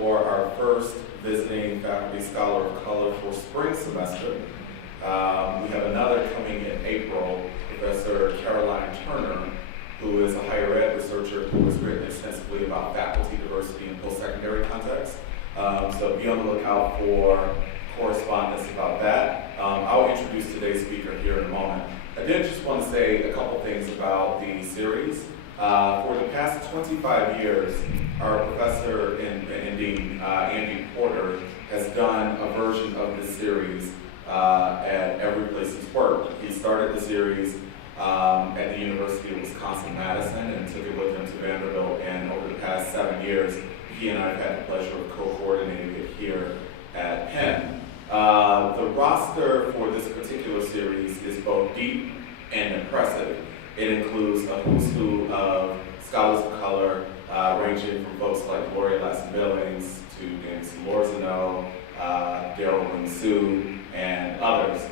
for our first visiting faculty scholar of color for spring semester. We have another coming in April, Professor Caroline Turner, who is a higher ed researcher who has written extensively about faculty diversity in post-secondary context. So be on the lookout for correspondence about that. I'll introduce today's speaker here in a moment. I did just want to say a couple things about the series. For the past 25 years, our professor and dean, Andy Porter, has done a version of this series at every place he's worked. He started the series at the University of Wisconsin-Madison and took it with him to Vanderbilt, and over the past 7 years, he and I have had the pleasure of co-coordinating it here at Penn. The roster for this particular series is both deep and impressive. It includes a who's who of scholars of color, ranging from folks like Gloria Ladson-Billings to James Lorzano, Daryl Ring-Sue, and others.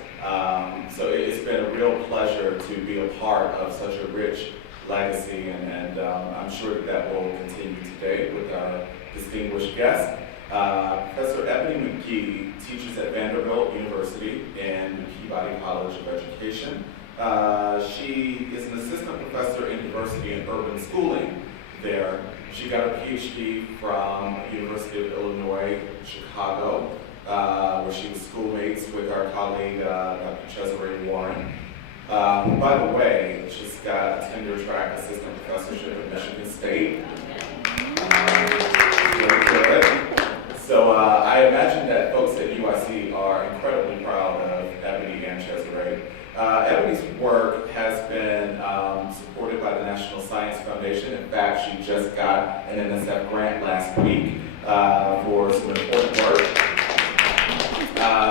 So it's been a real pleasure to be a part of such a rich legacy, and I'm sure that will continue today with our distinguished guest. Professor Ebony McGee teaches at Vanderbilt University and Peabody College of Education. She is an assistant professor in diversity and urban schooling there. She got a PhD from University of Illinois, Chicago, where she was schoolmates with our colleague, Dr. Cesare Warren. By the way, she's got a tenure-track assistant professorship at Michigan State. Very good. So I imagine that folks at UIC are incredibly proud of Ebony and Cesare. Ebony's work has been supported by the National Science Foundation. In fact, she just got an NSF grant last week for some important work.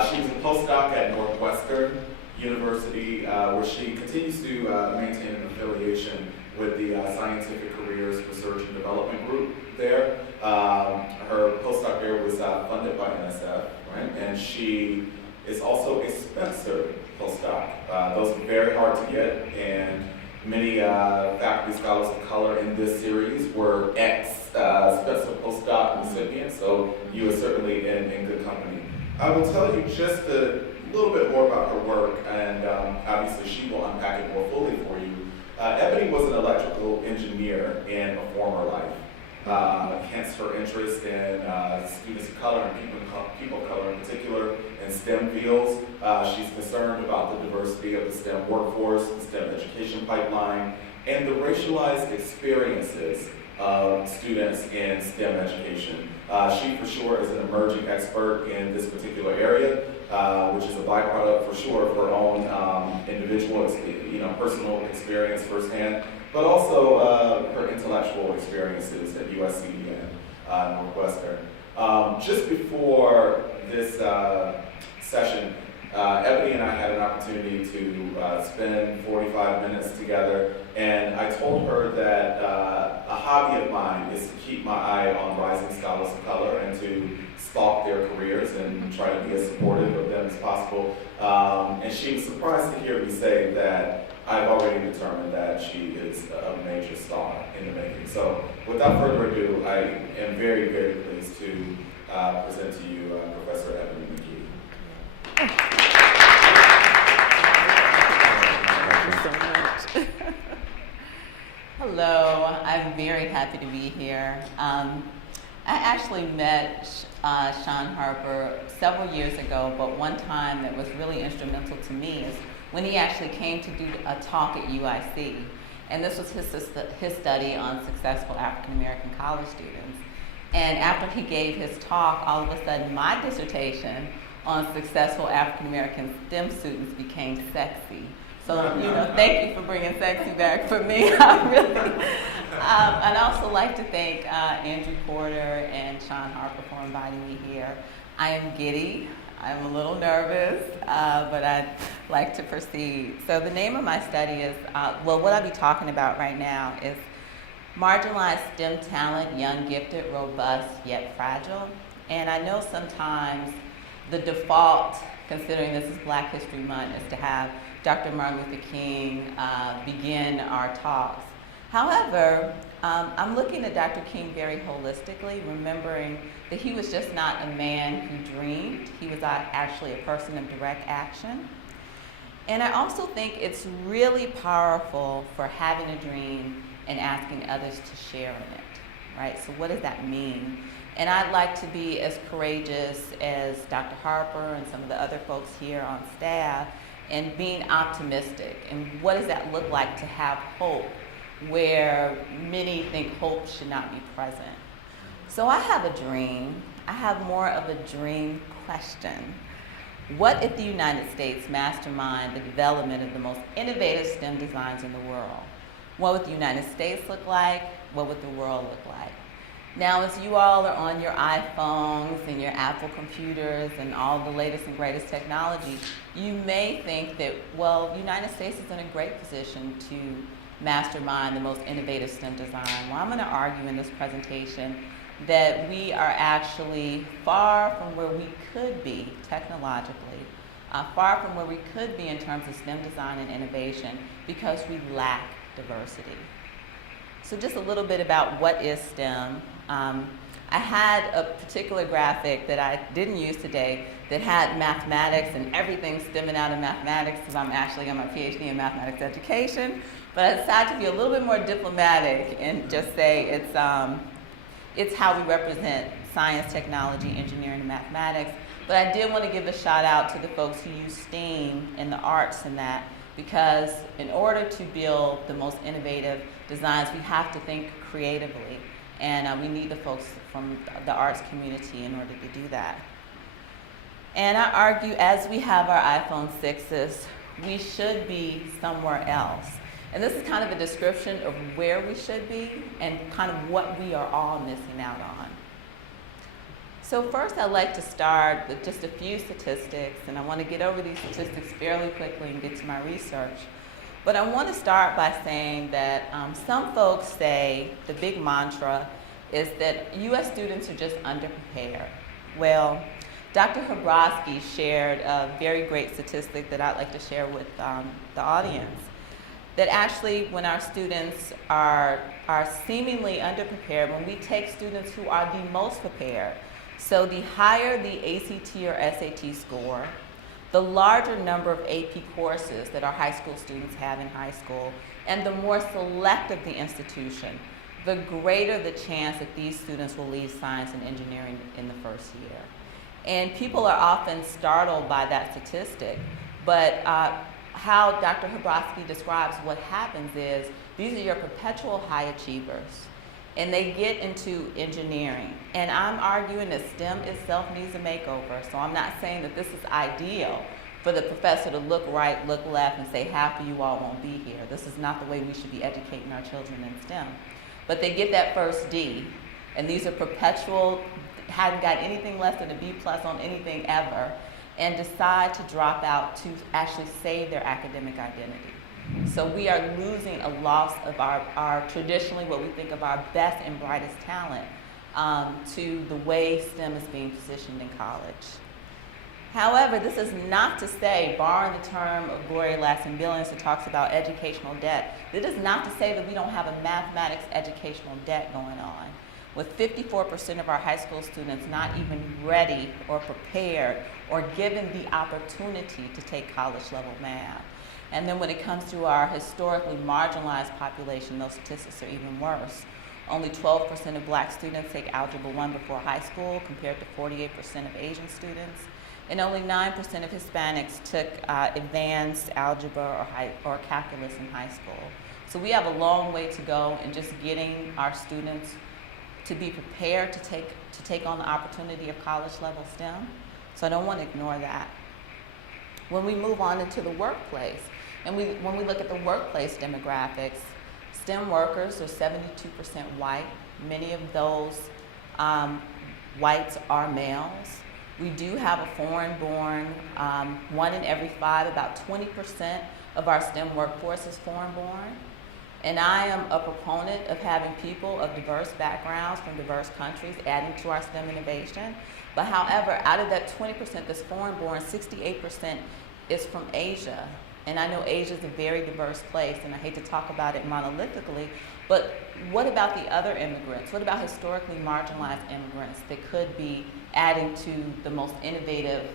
She was a postdoc at Northwestern University, where she continues to maintain an affiliation with the Scientific Careers Research and Development Group there. Her postdoc there was funded by NSF, right? And she is also a Spencer postdoc. Those are very hard to get, and many faculty scholars of color in this series were ex-Spencer postdoc recipients, so you are certainly in good company. I will tell you just a little bit more about her work, and obviously she will unpack it more fully for you. Ebony was an electrical engineer in a former life, hence her interest in students of color and people of color in particular in STEM fields. She's concerned about the diversity of the STEM workforce, the STEM education pipeline, and the racialized experiences of students in STEM education. She for sure is an emerging expert in this particular area, which is a byproduct for sure of her own individual, personal experience firsthand, but also her intellectual experiences at USC and Northwestern. Just before this session, Ebony and I had an opportunity to spend 45 minutes together, and I told her that a hobby of mine is to keep my eye on rising scholars of color and to stalk their careers and try to be as supportive of them as possible. And she was surprised to hear me say that I've already determined that she is a major star in the making. So without further ado, I am very, very pleased to present to you Professor Ebony McGee. Thank you so much. Hello, I'm very happy to be here. I actually met Sean Harper several years ago, but one time that was really instrumental to me is when he actually came to do a talk at UIC. And this was his study on successful African American college students. And after he gave his talk, all of a sudden my dissertation on successful African American STEM students became sexy. So, thank you for bringing sexy back for me. I'd also like to thank Andrew Porter and Sean Harper for inviting me here. I am giddy. I'm a little nervous, but I'd like to proceed. So the name of my study is, what I'll be talking about right now is Marginalized STEM Talent, Young, Gifted, Robust, Yet Fragile. And I know sometimes the default, considering this is Black History Month, is to have Dr. Martin Luther King begin our talks. However, I'm looking at Dr. King very holistically, remembering that he was just not a man who dreamed. He was actually a person of direct action. And I also think it's really powerful for having a dream and asking others to share in it, right? So what does that mean? And I'd like to be as courageous as Dr. Harper and some of the other folks here on staff and being optimistic. And what does that look like to have hope where many think hope should not be present? So I have a dream. I have more of a dream question. What if the United States masterminded the development of the most innovative STEM designs in the world? What would the United States look like? What would the world look like? Now, as you all are on your iPhones and your Apple computers and all the latest and greatest technology, you may think that, well, the United States is in a great position to mastermind the most innovative STEM design. Well, I'm going to argue in this presentation that we are actually far from where we could be technologically, far from where we could be in terms of STEM design and innovation because we lack diversity. So just a little bit about what is STEM. I had a particular graphic that I didn't use today that had mathematics and everything stemming out of mathematics because I'm actually on my PhD in mathematics education. But I decided to be a little bit more diplomatic and just say it's how we represent science, technology, engineering, and mathematics. But I did want to give a shout out to the folks who use STEAM in the arts and that, because in order to build the most innovative designs, we have to think creatively. And we need the folks from the arts community in order to do that. And I argue, as we have our iPhone 6s, we should be somewhere else. And this is kind of a description of where we should be and kind of what we are all missing out on. So first, I'd like to start with just a few statistics, and I want to get over these statistics fairly quickly and get to my research. But I want to start by saying that some folks say the big mantra is that U.S. students are just underprepared. Well, Dr. Habrowski shared a very great statistic that I'd like to share with the audience, that actually when our students are seemingly underprepared, when we take students who are the most prepared, so the higher the ACT or SAT score, the larger number of AP courses that our high school students have in high school, and the more selective the institution, the greater the chance that these students will leave science and engineering in the first year. And people are often startled by that statistic, but how Dr. Habrowski describes what happens is these are your perpetual high achievers, and they get into engineering. And I'm arguing that STEM itself needs a makeover, so I'm not saying that this is ideal for the professor to look right, look left, and say half of you all won't be here. This is not the way we should be educating our children in STEM. But they get that first D, and these are perpetual, hadn't got anything less than a B+ on anything ever, and decide to drop out to actually save their academic identity. So we are losing a loss of our traditionally what we think of our best and brightest talent to the way STEM is being positioned in college. However, this is not to say, barring the term of Gloria Ladson-Billings that talks about educational debt, this is not to say that we don't have a mathematics educational debt going on, with 54% of our high school students not even ready or prepared or given the opportunity to take college level math. And then when it comes to our historically marginalized population, those statistics are even worse. Only 12% of black students take Algebra 1 before high school compared to 48% of Asian students. And only 9% of Hispanics took advanced algebra or calculus in high school. So we have a long way to go in just getting our students to be prepared to take on the opportunity of college level STEM. So I don't want to ignore that. When we move on into the workplace, and when we look at the workplace demographics, STEM workers are 72% white. Many of those whites are males. We do have a foreign-born, 1 in every 5, about 20% of our STEM workforce is foreign-born. And I am a proponent of having people of diverse backgrounds from diverse countries adding to our STEM innovation. But however, out of that 20% that's foreign-born, 68% is from Asia. And I know Asia is a very diverse place, and I hate to talk about it monolithically, but what about the other immigrants? What about historically marginalized immigrants that could be adding to the most innovative,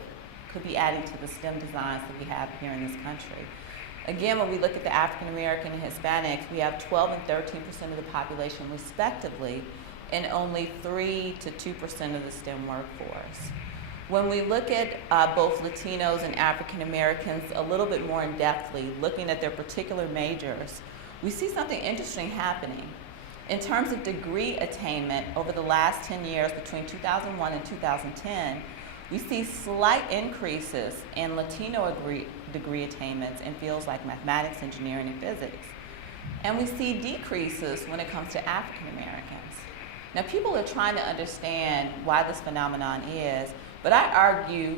could be adding to the STEM designs that we have here in this country? Again, when we look at the African American and Hispanics, we have 12 and 13% of the population respectively, and only 3 to 2% of the STEM workforce. When we look at both Latinos and African Americans a little bit more in depthly, looking at their particular majors, we see something interesting happening. In terms of degree attainment over the last 10 years, between 2001 and 2010, we see slight increases in Latino degree attainments in fields like mathematics, engineering, and physics. And we see decreases when it comes to African Americans. Now, people are trying to understand why this phenomenon is, but I argue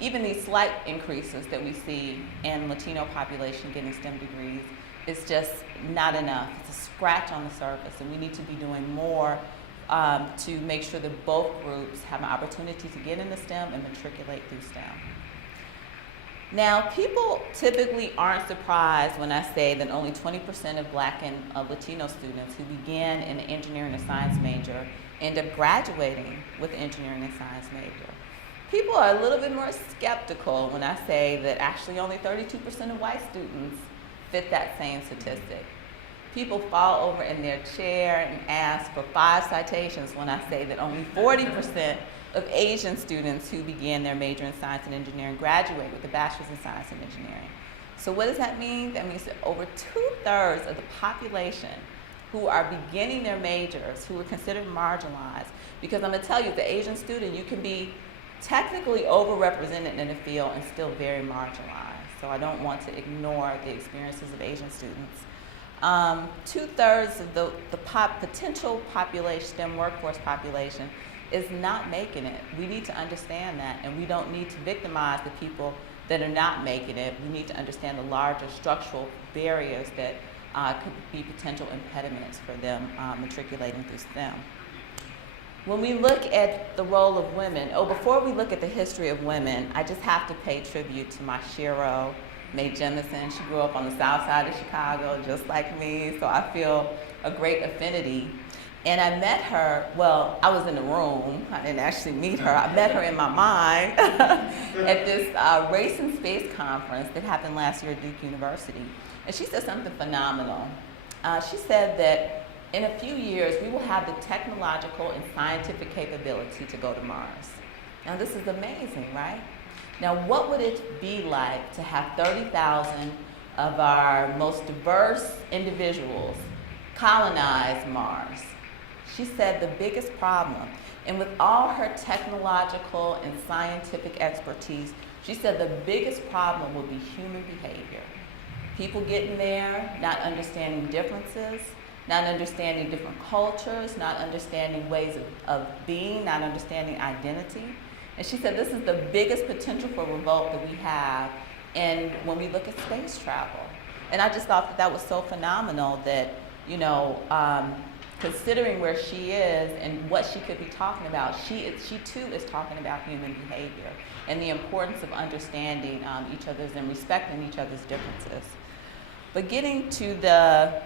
even these slight increases that we see in Latino population getting STEM degrees is just not enough. It's a scratch on the surface, and we need to be doing more to make sure that both groups have an opportunity to get into STEM and matriculate through STEM. Now, people typically aren't surprised when I say that only 20% of Black and Latino students who begin in an engineering and science major end up graduating with an engineering and science major. People are a little bit more skeptical when I say that actually only 32% of white students fit that same statistic. People fall over in their chair and ask for 5 citations when I say that only 40% of Asian students who begin their major in science and engineering graduate with a bachelor's in science and engineering. So what does that mean? That means that over 2/3 of the population who are beginning their majors, who are considered marginalized, because I'm gonna tell you, the Asian student, you can be technically overrepresented in a field and still very marginalized. So I don't want to ignore the experiences of Asian students. 2/3 of the potential population, STEM workforce population, is not making it. We need to understand that, and we don't need to victimize the people that are not making it. We need to understand the larger structural barriers that could be potential impediments for them matriculating through STEM. When we look at the role of women, before we look at the history of women, I just have to pay tribute to my Shiro, Mae Jemison. She grew up on the south side of Chicago, just like me, so I feel a great affinity. And I met her, well, I was in the room, I didn't actually meet her, I met her in my mind at this Race and Space conference that happened last year at Duke University. And she said something phenomenal. She said that in a few years, we will have the technological and scientific capability to go to Mars. Now, this is amazing, right? Now, what would it be like to have 30,000 of our most diverse individuals colonize Mars? She said the biggest problem, and with all her technological and scientific expertise, she said the biggest problem would be human behavior. People getting there, not understanding differences, not understanding different cultures, not understanding ways of being, not understanding identity. And she said this is the biggest potential for revolt that we have when we look at space travel. And I just thought that was so phenomenal that, you know, considering where she is and what she could be talking about, she too is talking about human behavior and the importance of understanding each other's and respecting each other's differences. But getting to the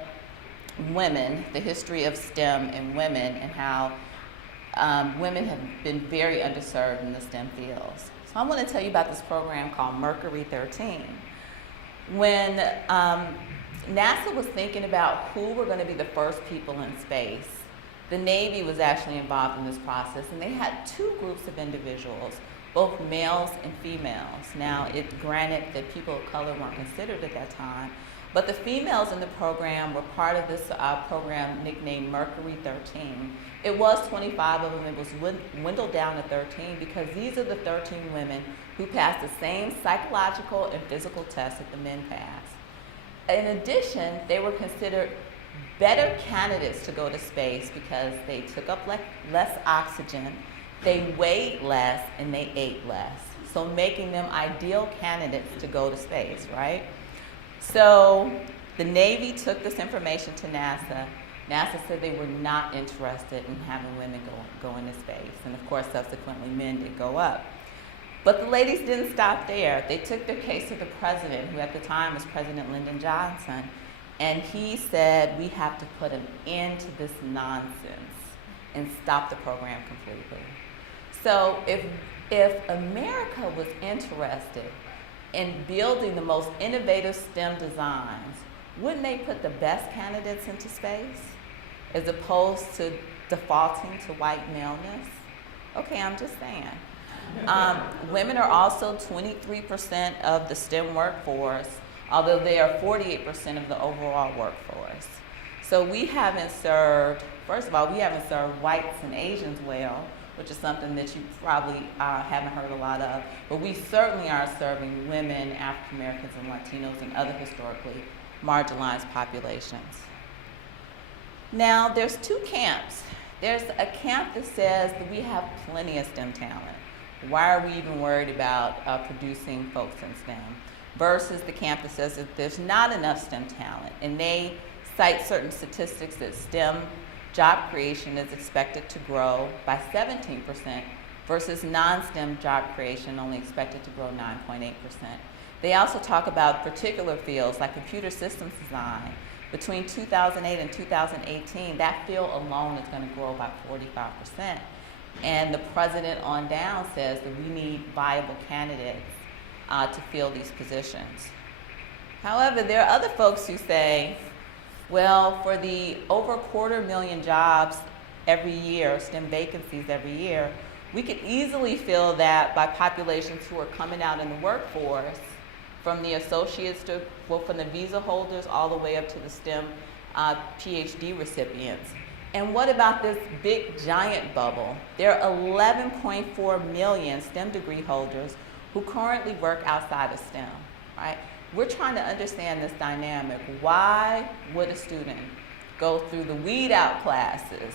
women, the history of STEM and women, and how women have been very underserved in the STEM fields. So I want to tell you about this program called Mercury 13. When NASA was thinking about who were going to be the first people in space, the Navy was actually involved in this process, and they had 2 groups of individuals, both males and females. Now, it's granted that people of color weren't considered at that time, but the females in the program were part of this program nicknamed Mercury 13. It was 25 of them. It was dwindled down to 13 because these are the 13 women who passed the same psychological and physical tests that the men passed. In addition, they were considered better candidates to go to space because they took up less oxygen, they weighed less, and they ate less. So making them ideal candidates to go to space, right? So the Navy took this information to NASA. NASA said they were not interested in having women go into space. And of course, subsequently, men did go up. But the ladies didn't stop there. They took their case to the president, who at the time was President Lyndon Johnson, and he said, we have to put an end to this nonsense and stop the program completely. So if America was interested in building the most innovative STEM designs, wouldn't they put the best candidates into space as opposed to defaulting to white maleness? Okay, I'm just saying. Women are also 23% of the STEM workforce, although they are 48% of the overall workforce. So we haven't served, first of all, we haven't served whites and Asians well, which is something that you probably haven't heard a lot of, but we certainly are serving women, African Americans, and Latinos, and other historically marginalized populations. Now, there's two camps. There's a camp that says that we have plenty of STEM talent. Why are we even worried about producing folks in STEM? Versus the camp that says that there's not enough STEM talent, and they cite certain statistics that STEM job creation is expected to grow by 17% versus non-STEM job creation only expected to grow 9.8%. They also talk about particular fields like computer systems design. Between 2008 and 2018, that field alone is going to grow by 45%. And the president on down says that we need viable candidates to fill these positions. However, there are other folks who say, well, for the over 250,000 jobs every year, STEM vacancies every year, we could easily fill that by populations who are coming out in the workforce, from the associates to, well, from the visa holders all the way up to the STEM PhD recipients. And what about this big giant bubble? There are 11.4 million STEM degree holders who currently work outside of STEM, right? We're trying to understand this dynamic. Why would a student go through the weed out classes,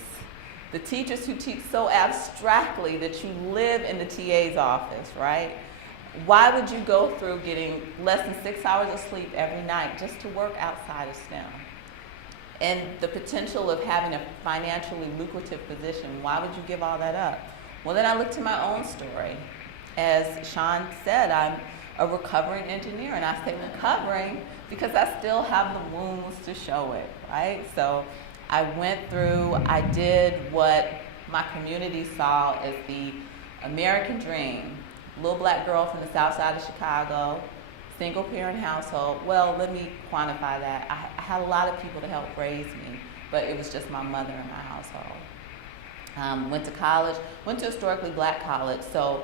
the teachers who teach so abstractly that you live in the TA's office, right? Why would you go through getting less than 6 hours of sleep every night just to work outside of STEM? And the potential of having a financially lucrative position, why would you give all that up? Well, then I looked to my own story. As Sean said, I'm a recovering engineer, and I say recovering because I still have the wounds to show it, right? So I did what my community saw as the American dream. Little black girl from the south side of Chicago, single parent household. Well, let me quantify that. I had a lot of people to help raise me, but it was just my mother in my household. Went to college, went to historically black college, so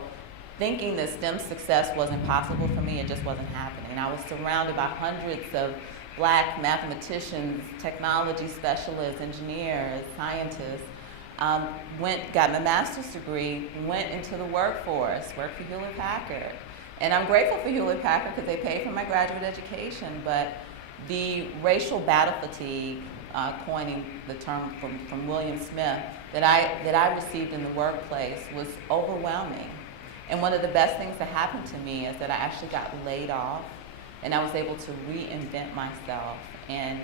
thinking that STEM success wasn't possible for me, it just wasn't happening. I was surrounded by hundreds of black mathematicians, technology specialists, engineers, scientists. Got my master's degree, went into the workforce, worked for Hewlett Packard. And I'm grateful for Hewlett Packard because they paid for my graduate education, but the racial battle fatigue, coining the term from William Smith, that I received in the workplace was overwhelming. And one of the best things that happened to me is that I actually got laid off, and I was able to reinvent myself and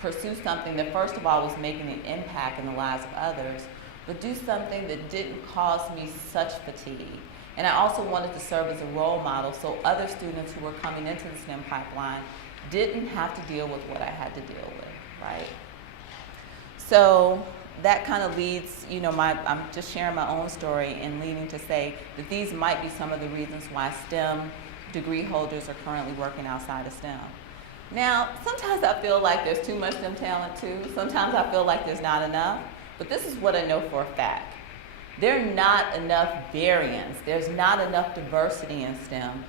pursue something that first of all was making an impact in the lives of others, but do something that didn't cause me such fatigue. And I also wanted to serve as a role model so other students who were coming into the STEM pipeline didn't have to deal with what I had to deal with, right? So that kind of leads, I'm just sharing my own story and leading to say that these might be some of the reasons why STEM degree holders are currently working outside of STEM. Now, sometimes I feel like there's too much STEM talent too. Sometimes I feel like there's not enough, but this is what I know for a fact. There's not enough variance. There's not enough diversity in STEM.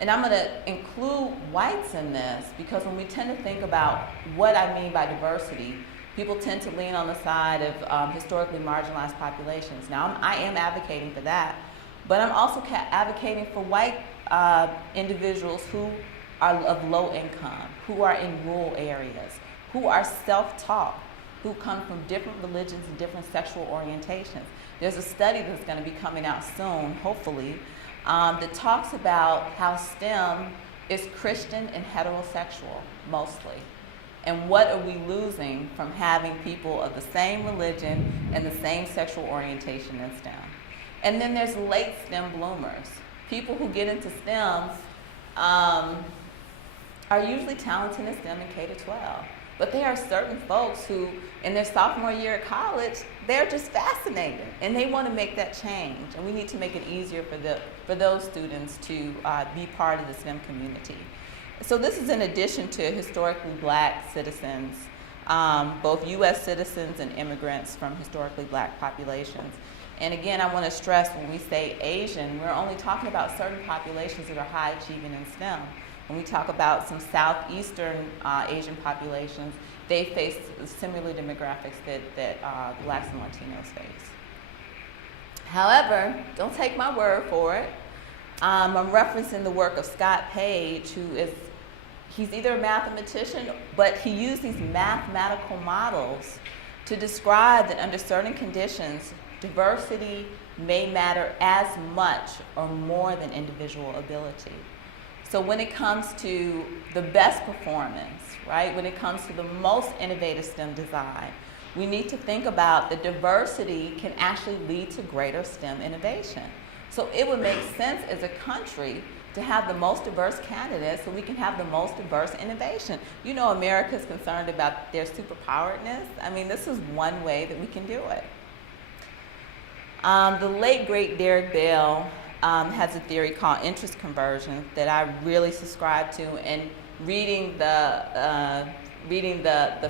And I'm gonna include whites in this because when we tend to think about what I mean by diversity, people tend to lean on the side of historically marginalized populations. Now, I am advocating for that, but I'm also advocating for white individuals who are of low income, who are in rural areas, who are self-taught, who come from different religions and different sexual orientations. There's a study that's going to be coming out soon, hopefully, that talks about how STEM is Christian and heterosexual, mostly. And what are we losing from having people of the same religion and the same sexual orientation in STEM? And then there's late STEM bloomers. People who get into STEM are usually talented in STEM in K-12. But there are certain folks who, in their sophomore year at college, they're just fascinated, and they want to make that change. And we need to make it easier for those students to be part of the STEM community. So this is in addition to historically black citizens, both U.S. citizens and immigrants from historically black populations. And again, I want to stress when we say Asian, we're only talking about certain populations that are high achieving in STEM. When we talk about some Southeastern Asian populations, they face similar demographics that blacks and Latinos face. However, don't take my word for it. I'm referencing the work of Scott Page, he's either a mathematician, but he used these mathematical models to describe that under certain conditions, diversity may matter as much or more than individual ability. So when it comes to the best performance, right, when it comes to the most innovative STEM design, we need to think about the diversity can actually lead to greater STEM innovation. So it would make sense as a country to have the most diverse candidates so we can have the most diverse innovation. You know, America is concerned about their superpoweredness. I mean, this is one way that we can do it. The late, great Derek Bell has a theory called interest conversion that I really subscribe to, and reading the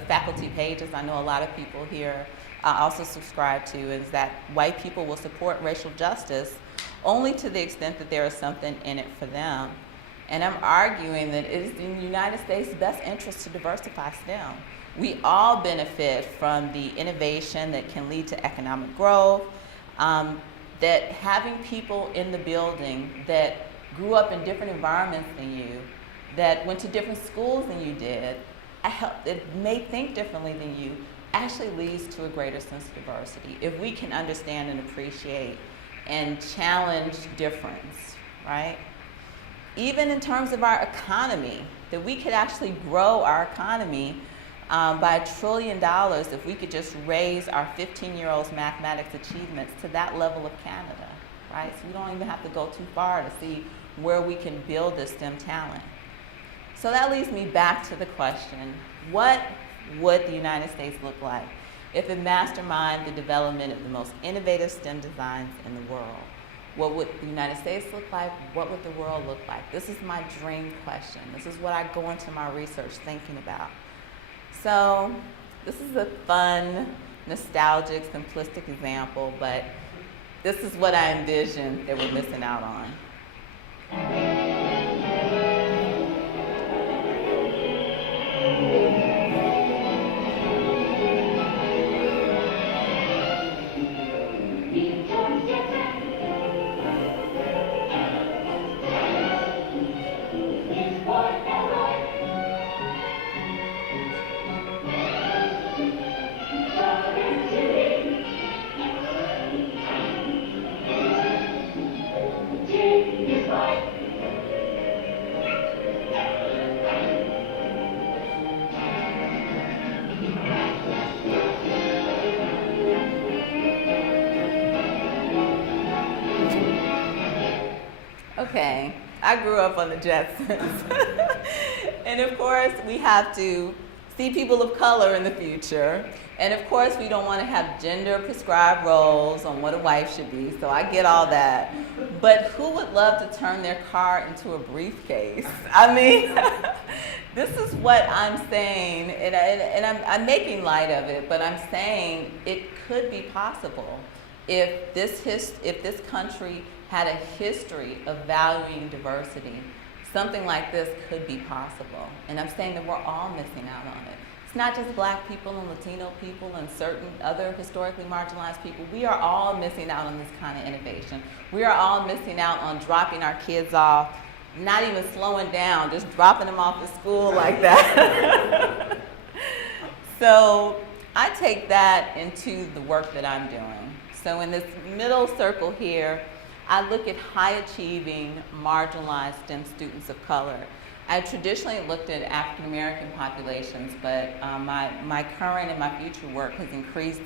faculty pages, I know a lot of people here also subscribe to, is that white people will support racial justice only to the extent that there is something in it for them. And I'm arguing that it is in the United States' best interest to diversify STEM. We all benefit from the innovation that can lead to economic growth, that having people in the building that grew up in different environments than you, that went to different schools than you did, that may think differently than you, actually leads to a greater sense of diversity. If we can understand and appreciate and challenge difference, right? Even in terms of our economy, that we could actually grow our economy by $1 trillion if we could just raise our 15-year-olds' mathematics achievements to that level of Canada, right? So we don't even have to go too far to see where we can build this STEM talent. So that leads me back to the question, what would the United States look like if it masterminded the development of the most innovative STEM designs in the world? What would the United States look like? What would the world look like? This is my dream question. This is what I go into my research thinking about. So this is a fun, nostalgic, simplistic example, but this is what I envision that we're missing out on. Okay, I grew up on the Jetsons. And of course, we have to see people of color in the future. And of course, we don't want to have gender prescribed roles on what a wife should be, so I get all that. But who would love to turn their car into a briefcase? I mean, this is what I'm saying, and I'm making light of it, but I'm saying it could be possible if this country had a history of valuing diversity. Something like this could be possible. And I'm saying that we're all missing out on it. It's not just black people and Latino people and certain other historically marginalized people. We are all missing out on this kind of innovation. We are all missing out on dropping our kids off, not even slowing down, just dropping them off at school like that. So I take that into the work that I'm doing. So in this middle circle here, I look at high-achieving, marginalized STEM students of color. I traditionally looked at African American populations, but my current and my future work has increased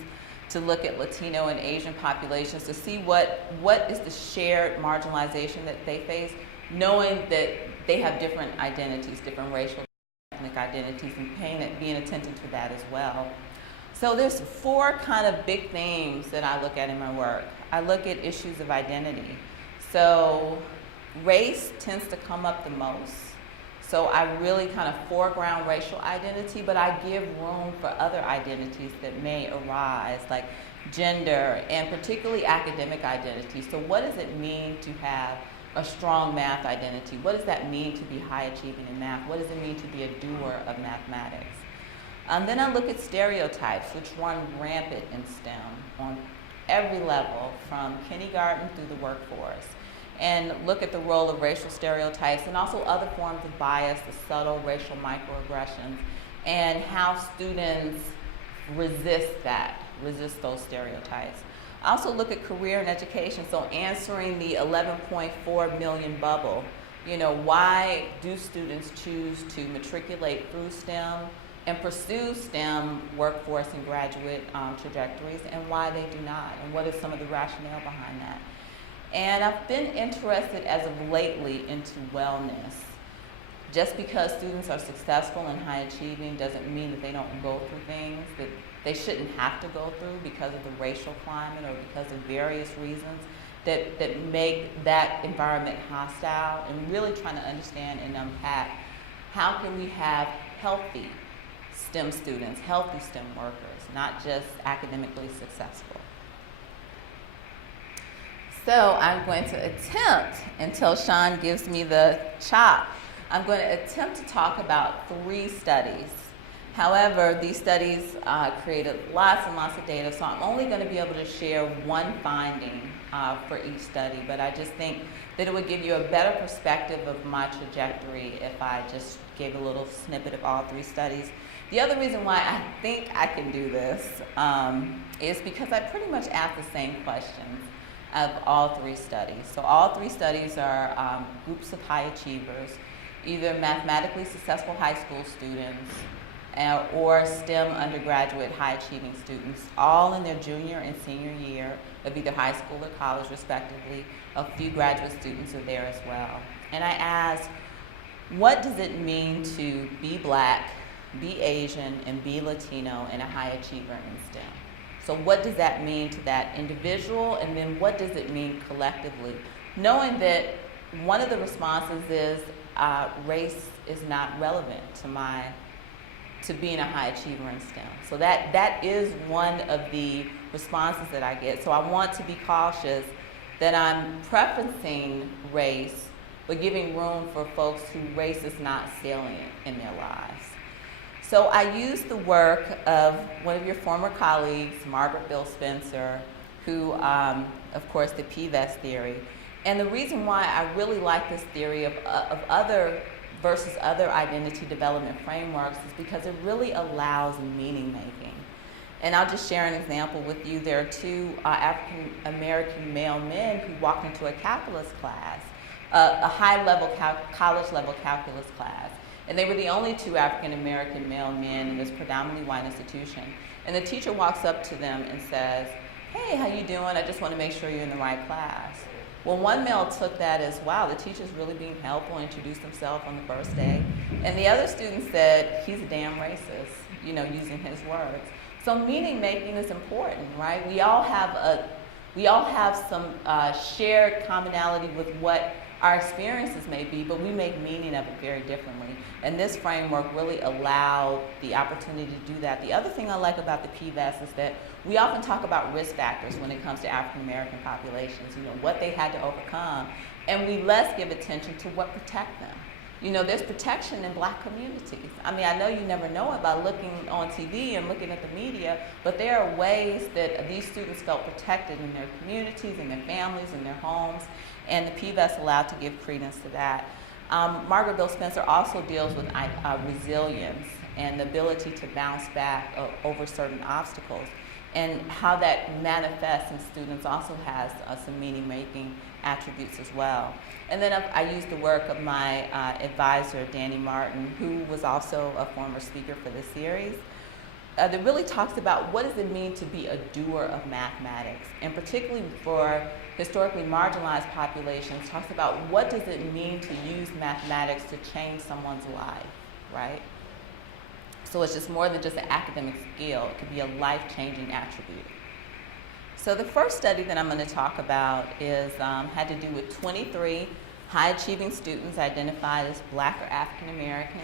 to look at Latino and Asian populations to see what is the shared marginalization that they face, knowing that they have different identities, different racial, ethnic identities, and being attentive to that as well. So there's 4 kind of big themes that I look at in my work. I look at issues of identity. So race tends to come up the most. So I really kind of foreground racial identity, but I give room for other identities that may arise, like gender and particularly academic identity. So what does it mean to have a strong math identity? What does that mean to be high achieving in math? What does it mean to be a doer of mathematics? Then I look at stereotypes, which run rampant in STEM on every level, from kindergarten through the workforce, and look at the role of racial stereotypes and also other forms of bias, the subtle racial microaggressions, and how students resist those stereotypes. I also look at career and education, so answering the 11.4 million bubble. Why do students choose to matriculate through STEM and pursue STEM workforce and graduate trajectories, and why they do not, and what is some of the rationale behind that. And I've been interested as of lately into wellness. Just because students are successful and high achieving doesn't mean that they don't go through things that they shouldn't have to go through because of the racial climate or because of various reasons that make that environment hostile, and really trying to understand and unpack how can we have healthy STEM students, healthy STEM workers, not just academically successful. So I'm going to attempt, until Sean gives me the chop, I'm going to attempt to talk about 3 studies. However, these studies created lots and lots of data, so I'm only going to be able to share one finding for each study, but I just think that it would give you a better perspective of my trajectory if I just gave a little snippet of all 3 studies. The other reason why I think I can do this is because I pretty much ask the same questions of all 3 studies. So all 3 studies are groups of high achievers, either mathematically successful high school students or STEM undergraduate high achieving students, all in their junior and senior year of either high school or college respectively. A few graduate students are there as well. And I ask, what does it mean to be Black, be Asian, and be Latino and a high achiever in STEM? So what does that mean to that individual, and then what does it mean collectively? Knowing that one of the responses is race is not relevant to being a high achiever in STEM. So that is one of the responses that I get. So I want to be cautious that I'm preferencing race, but giving room for folks who race is not salient in their lives. So I used the work of one of your former colleagues, Margaret Bill Spencer, who, of course, the PVEST theory. And the reason why I really like this theory of other versus other identity development frameworks is because it really allows meaning making. And I'll just share an example with you. There are 2 African American male men who walked into a calculus class, a high-level college-level calculus class. And they were the only 2 African American male men in this predominantly white institution. And the teacher walks up to them and says, "Hey, how you doing? I just want to make sure you're in the right class." Well, one male took that as, wow, the teacher's really being helpful, introduced himself on the first day. And the other student said, he's a damn racist, using his words. So meaning making is important, right? We all have some shared commonality with what our experiences may be, but we make meaning of it very differently. And this framework really allowed the opportunity to do that. The other thing I like about the PVEST is that we often talk about risk factors when it comes to African American populations, what they had to overcome, and we less give attention to what protect them. There's protection in Black communities. I mean, I know you never know it by looking on TV and looking at the media, but there are ways that these students felt protected in their communities, in their families, in their homes, and the PVEST allowed to give credence to that. Margaret Bill Spencer also deals with resilience and the ability to bounce back over certain obstacles, and how that manifests in students also has some meaning-making attributes as well. And then I used the work of my advisor, Danny Martin, who was also a former speaker for this series, that really talks about what does it mean to be a doer of mathematics, and particularly for historically marginalized populations, talks about what does it mean to use mathematics to change someone's life, right? So it's just more than just an academic skill. It could be a life-changing attribute. So the first study that I'm going to talk about is had to do with 23 high-achieving students identified as Black or African American.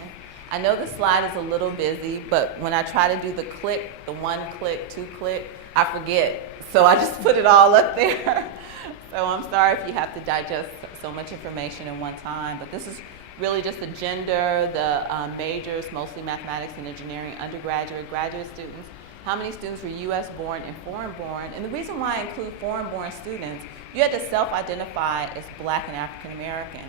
I know the slide is a little busy, but when I try to do the click, the 1 click, 2 click, I forget. So I just put it all up there. So I'm sorry if you have to digest so much information in one time, but this is really just the gender, the majors, mostly mathematics and engineering, undergraduate, graduate students. How many students were U.S. born and foreign born? And the reason why I include foreign born students, you had to self-identify as Black and African American.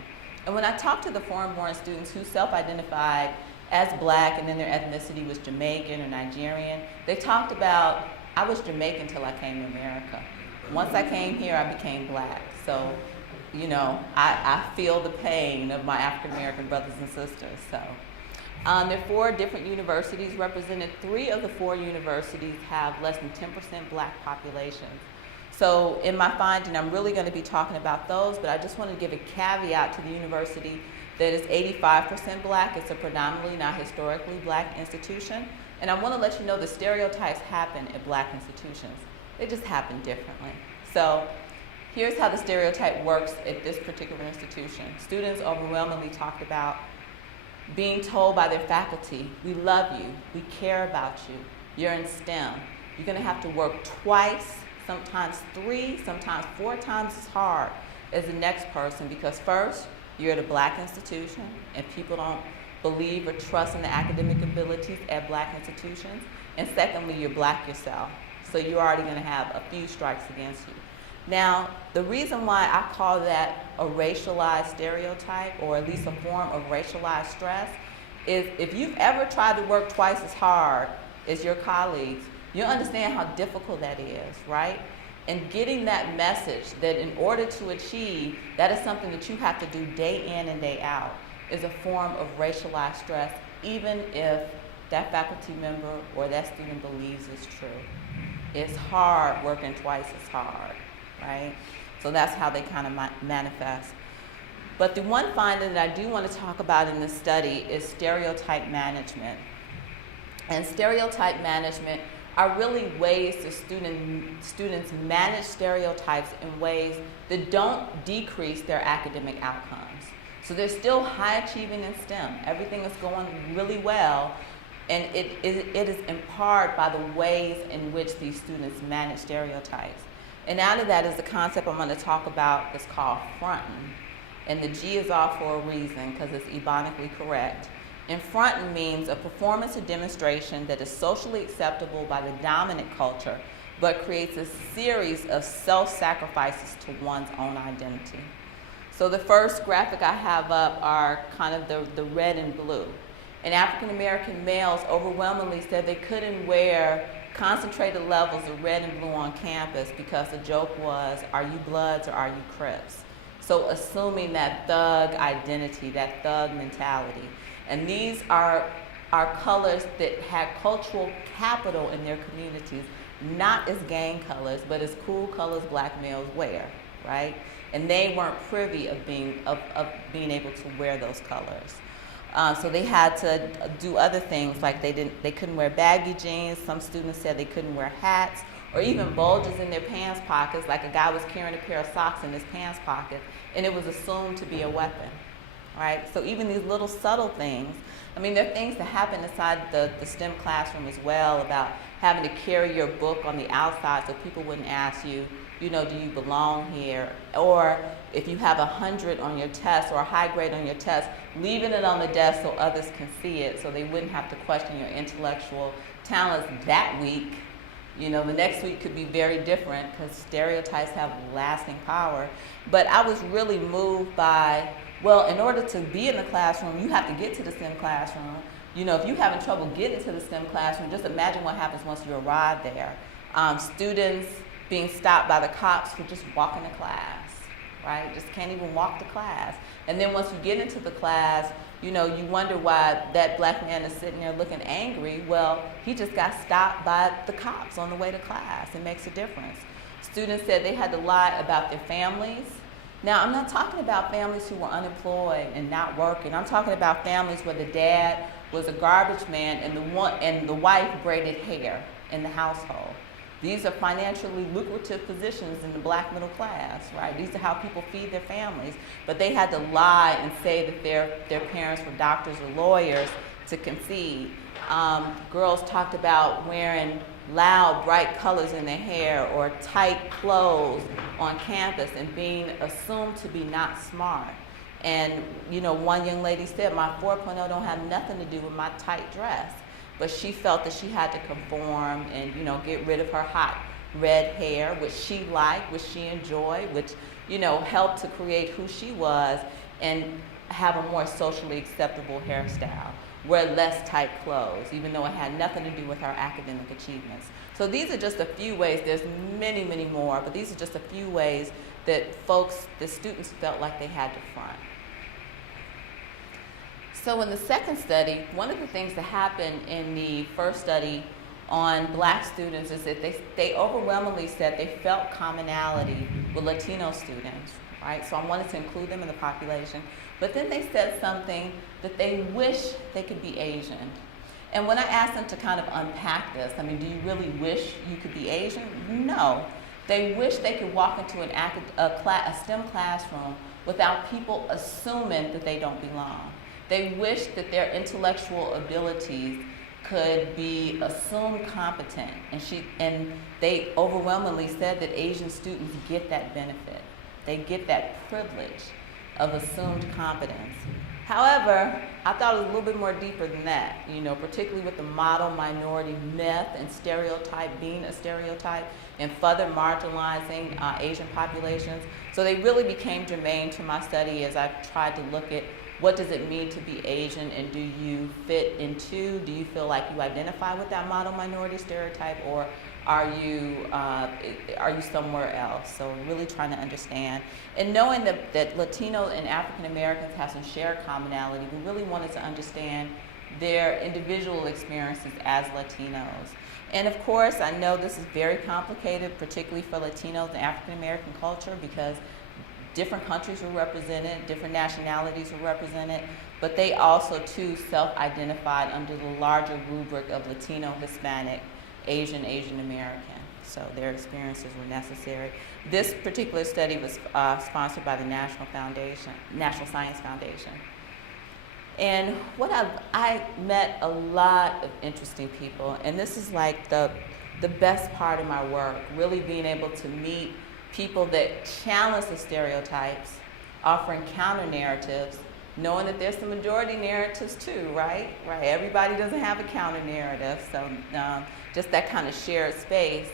And when I talked to the foreign born students who self-identified as Black and then their ethnicity was Jamaican or Nigerian, they talked about, I was Jamaican until I came to America. Once I came here, I became Black. So, you know, I feel the pain of my African American brothers and sisters. So, there are 4 different universities represented. 3 of the 4 universities have less than 10% Black populations. So in my finding, I'm really going to be talking about those, but I just want to give a caveat to the university that is 85% Black. It's a predominantly, not historically, Black institution. And I want to let you know the stereotypes happen at Black institutions. They just happen differently. So here's how the stereotype works at this particular institution. Students overwhelmingly talked about being told by their faculty, we love you, we care about you, you're in STEM. You're going to have to work twice, sometimes 3, sometimes 4 times as hard as the next person, because first, you're at a Black institution and people don't believe or trust in the academic abilities at Black institutions, and secondly, you're Black yourself. So you're already going to have a few strikes against you. Now, the reason why I call that a racialized stereotype, or at least a form of racialized stress, is if you've ever tried to work twice as hard as your colleagues, you'll understand how difficult that is, right? And getting that message that in order to achieve, that is something that you have to do day in and day out, is a form of racialized stress, even if that faculty member or that student believes it's true. It's hard working twice as hard, right? So that's how they kind of manifest. But the one finding that I do want to talk about in this study is stereotype management. And stereotype management are really ways that students manage stereotypes in ways that don't decrease their academic outcomes. So they're still high achieving in STEM. Everything is going really well. And it is in part by the ways in which these students manage stereotypes. And out of that is the concept I'm going to talk about that's called fronting. And the G is off for a reason because it's ebonically correct. And fronting means a performance or demonstration that is socially acceptable by the dominant culture, but creates a series of self-sacrifices to one's own identity. So the first graphic I have up are kind of the red and blue. And African American males overwhelmingly said they couldn't wear concentrated levels of red and blue on campus because the joke was, are you Bloods or are you Crips? So assuming that thug identity, that thug mentality. And these are colors that had cultural capital in their communities, not as gang colors, but as cool colors Black males wear, right? And they weren't privy of being able to wear those colors. So they had to do other things, like they couldn't wear baggy jeans. Some students said they couldn't wear hats, or even bulges in their pants pockets, like a guy was carrying a pair of socks in his pants pocket, and it was assumed to be a weapon, right? So even these little subtle things, I mean, there are things that happen inside the STEM classroom as well, about having to carry your book on the outside so people wouldn't ask you, you know, do you belong here? Or if you have 100 on your test or a high grade on your test, leaving it on the desk so others can see it, so they wouldn't have to question your intellectual talents that week. You know, the next week could be very different because stereotypes have lasting power. But I was really moved by, well, in order to be in the classroom, you have to get to the STEM classroom. You know, if you're having trouble getting to the STEM classroom, just imagine what happens once you arrive there. Students being stopped by the cops for just walking to class, right? Just can't even walk to class. And then once you get into the class, you know, you wonder why that black man is sitting there looking angry. Well, he just got stopped by the cops on the way to class. It makes a difference. Students said they had to lie about their families. Now, I'm not talking about families who were unemployed and not working. I'm talking about families where the dad was a garbage man and the wife braided hair in the household. These are financially lucrative positions in the black middle class, right? These are how people feed their families. But they had to lie and say that their parents were doctors or lawyers to concede. Girls talked about wearing loud, bright colors in their hair or tight clothes on campus and being assumed to be not smart. And, you know, one young lady said, my 4.0 don't have nothing to do with my tight dress. But she felt that she had to conform and, you know, get rid of her hot red hair, which she liked, which she enjoyed, which, you know, helped to create who she was and have a more socially acceptable hairstyle. Wear less tight clothes, even though it had nothing to do with her academic achievements. So these are just a few ways. There's many, many more, but these are just a few ways that the students felt like they had to front. So in the second study, one of the things that happened in the first study on black students is that they overwhelmingly said they felt commonality with Latino students, right? So I wanted to include them in the population. But then they said something that they wish they could be Asian. And when I asked them to kind of unpack this, I mean, do you really wish you could be Asian? No. They wish they could walk into a STEM classroom without people assuming that they don't belong. They wish that their intellectual abilities could be assumed competent, and they overwhelmingly said that Asian students get that benefit. They get that privilege of assumed competence. However, I thought it was a little bit more deeper than that, you know, particularly with the model minority myth and stereotype being a stereotype and further marginalizing Asian populations. So they really became germane to my study as I tried to look at what does it mean to be Asian, and do you fit into, do you feel like you identify with that model minority stereotype, or are you somewhere else? So really trying to understand. And knowing that Latino and African Americans have some shared commonality, we really wanted to understand their individual experiences as Latinos. And of course, I know this is very complicated, particularly for Latinos and African American culture, because different countries were represented, different nationalities were represented, but they also too self-identified under the larger rubric of Latino, Hispanic, Asian American. So their experiences were necessary. This particular study was sponsored by the National Science Foundation. And I met a lot of interesting people, and this is like the best part of my work, really being able to meet people that challenge the stereotypes, offering counter narratives, knowing that there's some majority narratives too, right? Right. Everybody doesn't have a counter narrative, so just that kind of shared space.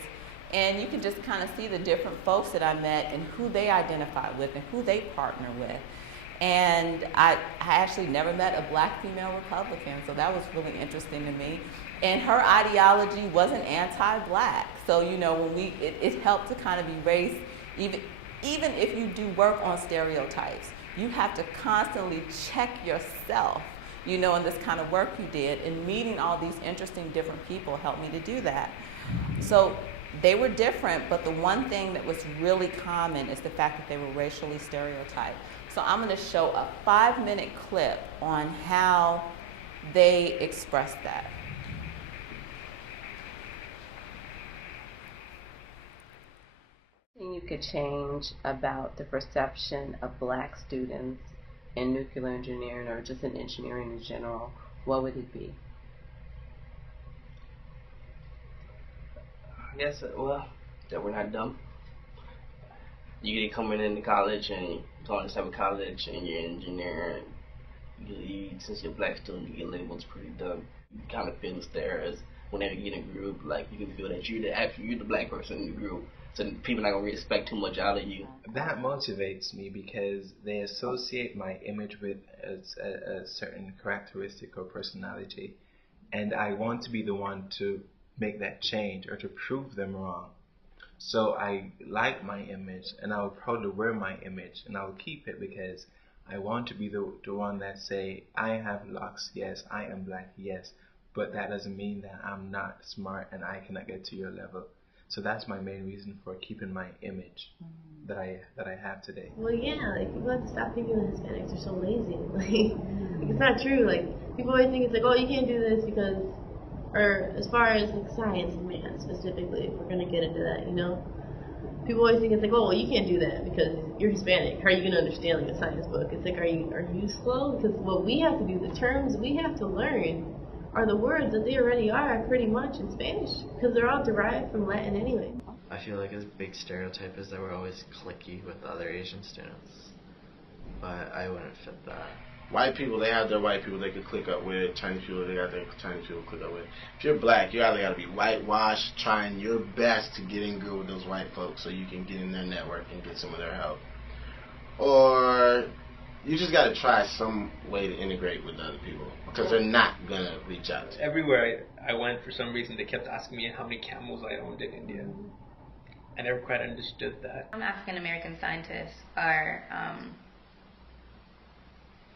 And you can just kind of see the different folks that I met and who they identify with and who they partner with. And I actually never met a black female Republican, so that was really interesting to me. And her ideology wasn't anti-black. So, you know, when it helped to kind of erase, even if you do work on stereotypes, you have to constantly check yourself, you know, in this kind of work you did. And meeting all these interesting different people helped me to do that. So they were different, but the one thing that was really common is the fact that they were racially stereotyped. So I'm going to show a 5-minute clip on how they expressed that. You could change about the perception of black students in nuclear engineering or just in engineering in general, what would it be? I guess, well, that we're not dumb. You get coming into college and you're going to type of college and you're an engineer, and since you're a black student, you get labeled as pretty dumb. You kind of feel there as whenever you get in a group, like you can feel that you're the black person in the group. So people are not going to expect too much out of you. That motivates me because they associate my image with a certain characteristic or personality. And I want to be the one to make that change or to prove them wrong. So I like my image, and I would probably wear my image, and I would keep it because I want to be the one that say, I have locks, yes, I am black, yes, but that doesn't mean that I'm not smart and I cannot get to your level. So that's my main reason for keeping my image that I have today. Well, yeah, like people have to stop thinking that Hispanics are so lazy. Like it's not true. Like people always think it's like, oh, you can't do this because, or as far as like science and math specifically, if we're gonna get into that, you know, people always think it's like, oh, well, you can't do that because you're Hispanic. How are you gonna understand like a science book? It's like, are you slow? Because what we have to do, the terms we have to learn, are the words that they already are pretty much in Spanish because they're all derived from Latin anyway. I feel like a big stereotype is that we're always cliquey with other Asian students, but I wouldn't fit that. White people, they have their white people they could click up with. Chinese people, they got their Chinese people to click up with. If you're black, you either got to be whitewashed, trying your best to get in good with those white folks so you can get in their network and get some of their help. Or you just got to try some way to integrate with other people because they're not going to reach out to you. Everywhere I went, for some reason, they kept asking me how many camels I owned in India. I never quite understood that. African American scientists are,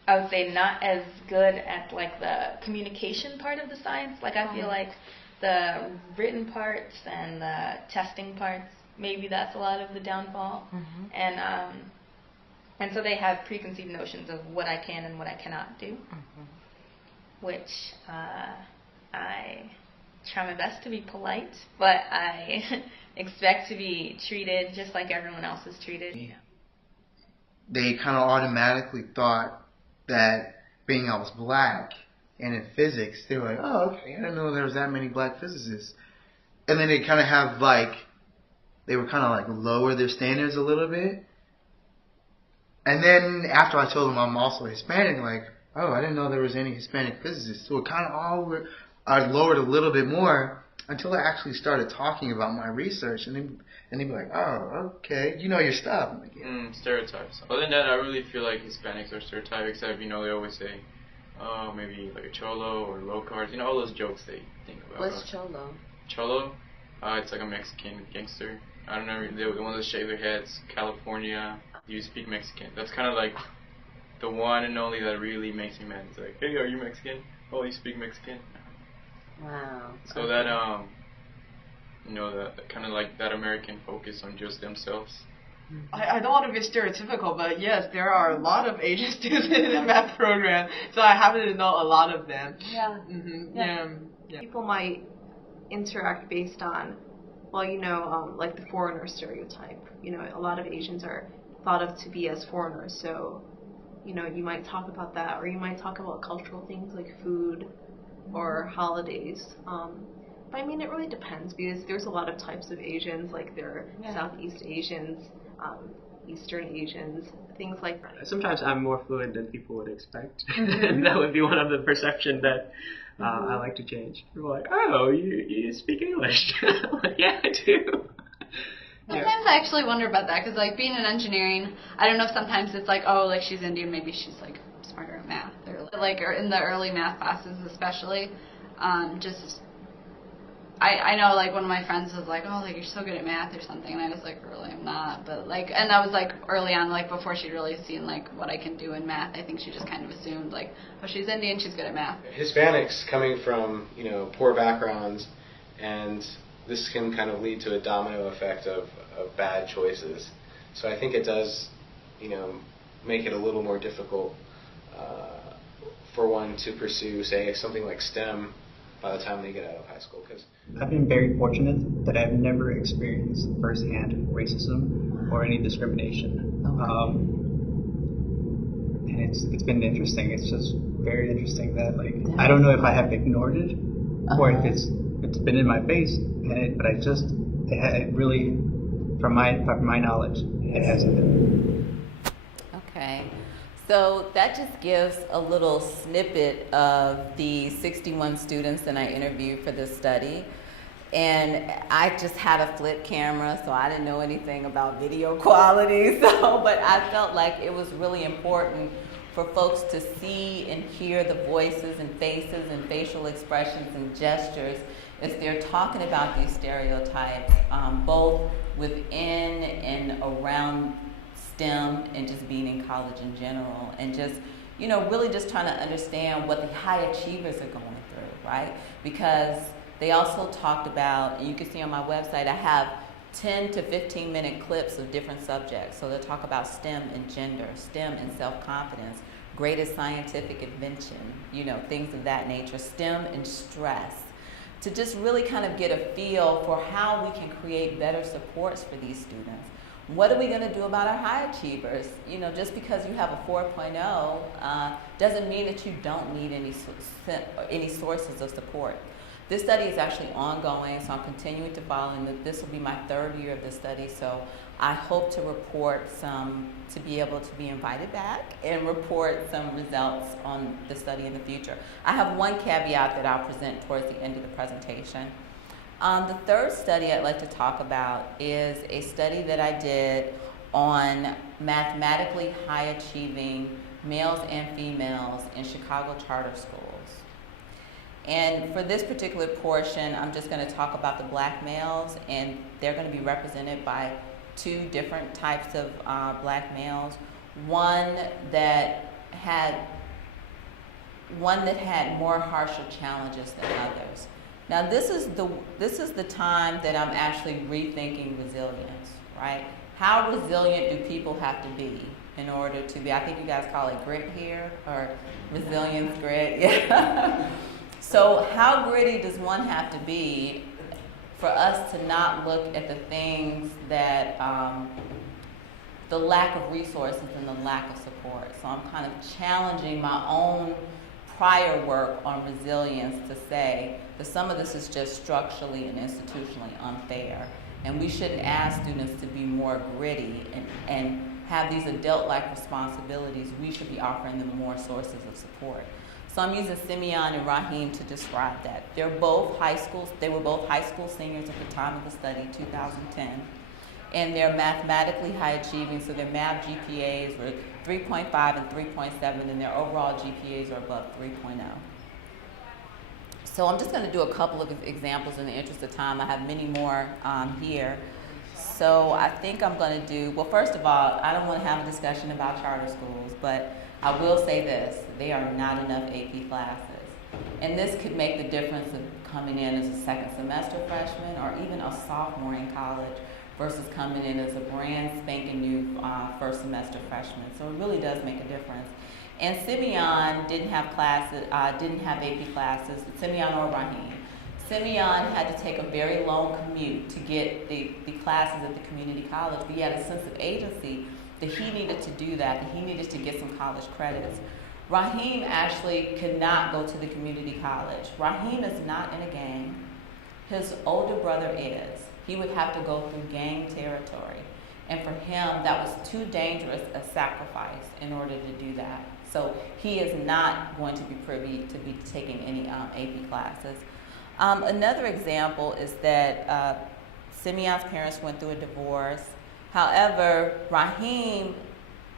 I would say, not as good at like the communication part of the science. Like I feel like the written parts and the testing parts, maybe that's a lot of the downfall. And so they have preconceived notions of what I can and what I cannot do, which I try my best to be polite, but I expect to be treated just like everyone else is treated. They kind of automatically thought that being I was black and in physics, they were like, oh, okay, I didn't know there was that many black physicists. And then they kind of have like, they were kind of like lower their standards a little bit. And then after I told them I'm also Hispanic, like, oh, I didn't know there was any Hispanic physicists. So it kind of all I lowered a little bit more until I actually started talking about my research. And they'd be like, oh, okay, you know your stuff. I'm like, yeah. Stereotypes. Other than that, I really feel like Hispanics are stereotyped, except, they always say, oh, maybe like a cholo or low cards. All those jokes they think about. What's cholo? Cholo? It's like a Mexican gangster. I don't know, the ones that shave their heads, California. You speak Mexican. That's kind of like the one and only that really makes me mad. It's like, hey, are you Mexican? Oh, you speak Mexican? Wow. So that, that kind of like that American focus on just themselves. I don't want to be stereotypical, but yes, there are a lot of Asian students in the math program, so I happen to know a lot of them. Yeah. Yeah. People might interact based on, well, like the foreigner stereotype. A lot of Asians are thought of to be as foreigners, so you might talk about that, or you might talk about cultural things like food or holidays. But I mean, it really depends because there's a lot of types of Asians, like there are Southeast Asians, Eastern Asians, things like that. Sometimes I'm more fluent than people would expect. That would be one of the perception that I like to change. People are like, oh, you speak English. I'm like, yeah, I do. Sometimes I actually wonder about that because, like, being in engineering, I don't know if sometimes it's like, oh, like, she's Indian, maybe she's, like, smarter at math. Or, like, or in the early math classes especially, I know, like, one of my friends was like, oh, like, you're so good at math or something, and I was like, really, I'm not. But, like, and that was, like, early on, like, before she'd really seen, like, what I can do in math. I think she just kind of assumed, like, oh, she's Indian, she's good at math. Hispanics coming from, poor backgrounds, and this can kind of lead to a domino effect of bad choices. So I think it does, make it a little more difficult for one to pursue, say, something like STEM by the time they get out of high school. Cause I've been very fortunate that I've never experienced firsthand racism or any discrimination. And it's been interesting. It's just very interesting that, like, I don't know if I have ignored it or if it's been in my face, but it really, from my knowledge, it hasn't been. Okay. So that just gives a little snippet of the 61 students that I interviewed for this study. And I just had a flip camera, so I didn't know anything about video quality. But I felt like it was really important for folks to see and hear the voices and faces and facial expressions and gestures as they're talking about these stereotypes, both within and around STEM and just being in college in general, and just, you know, really just trying to understand what the high achievers are going through, right? Because they also talked about, and you can see on my website, I have 10 to 15 minute clips of different subjects. So they'll talk about STEM and gender, STEM and self-confidence, greatest scientific invention, you know, things of that nature, STEM and stress, to just really kind of get a feel for how we can create better supports for these students. What are we going to do about our high achievers? You know, just because you have a 4.0 doesn't mean that you don't need any sources of support. This study is actually ongoing, so I'm continuing to follow, and this will be my 3rd year of this study, so I hope to report to be able to be invited back and report some results on the study in the future. I have one caveat that I'll present towards the end of the presentation. The 3rd study I'd like to talk about is a study that I did on mathematically high achieving males and females in Chicago charter schools. And for this particular portion, I'm just going to talk about the black males, and they're going to be represented by 2 different types of black males. One that had more harsher challenges than others. Now this is the time that I'm actually rethinking resilience, right? How resilient do people have to be in order to be, I think you guys call it grit here, or resilience grit, yeah. So how gritty does one have to be for us to not look at the things that, the lack of resources and the lack of support? So I'm kind of challenging my own prior work on resilience to say that some of this is just structurally and institutionally unfair. And we shouldn't ask students to be more gritty and have these adult-like responsibilities. We should be offering them more sources of support. So I'm using Simeon and Raheem to describe that. They were both high school seniors at the time of the study, 2010. And they're mathematically high achieving, so their math GPAs were 3.5 and 3.7, and their overall GPAs are above 3.0. So I'm just going to do a couple of examples in the interest of time. I have many more here. So I think I'm going to do, well, first of all, I don't want to have a discussion about charter schools, but I will say this, there are not enough AP classes. And this could make the difference of coming in as a 2nd semester freshman or even a sophomore in college versus coming in as a brand spanking new 1st semester freshman. So it really does make a difference. And Simeon didn't have classes, didn't have AP classes, Simeon or Raheem. Simeon had to take a very long commute to get the classes at the community college, but he had a sense of agency that he needed to do that he needed to get some college credits. Raheem actually could not go to the community college. Raheem is not in a gang. His older brother is. He would have to go through gang territory. And for him, that was too dangerous a sacrifice in order to do that. So he is not going to be privy to be taking any AP classes. Another example is that Simeon's parents went through a divorce. However, Raheem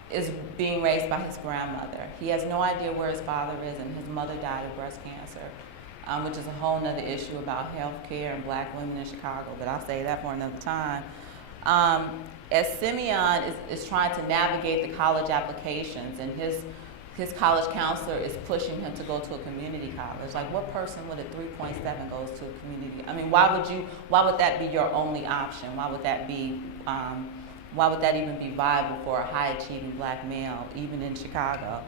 is being raised by his grandmother. He has no idea where his father is, and his mother died of breast cancer, which is a whole nother issue about health care and black women in Chicago, but I'll say that for another time. As Simeon is trying to navigate the college applications, and his college counselor is pushing him to go to a community college. Like, what person with a 3.7 goes to a community? I mean, why would that be your only option? Why would that even be viable for a high achieving black male, even in Chicago?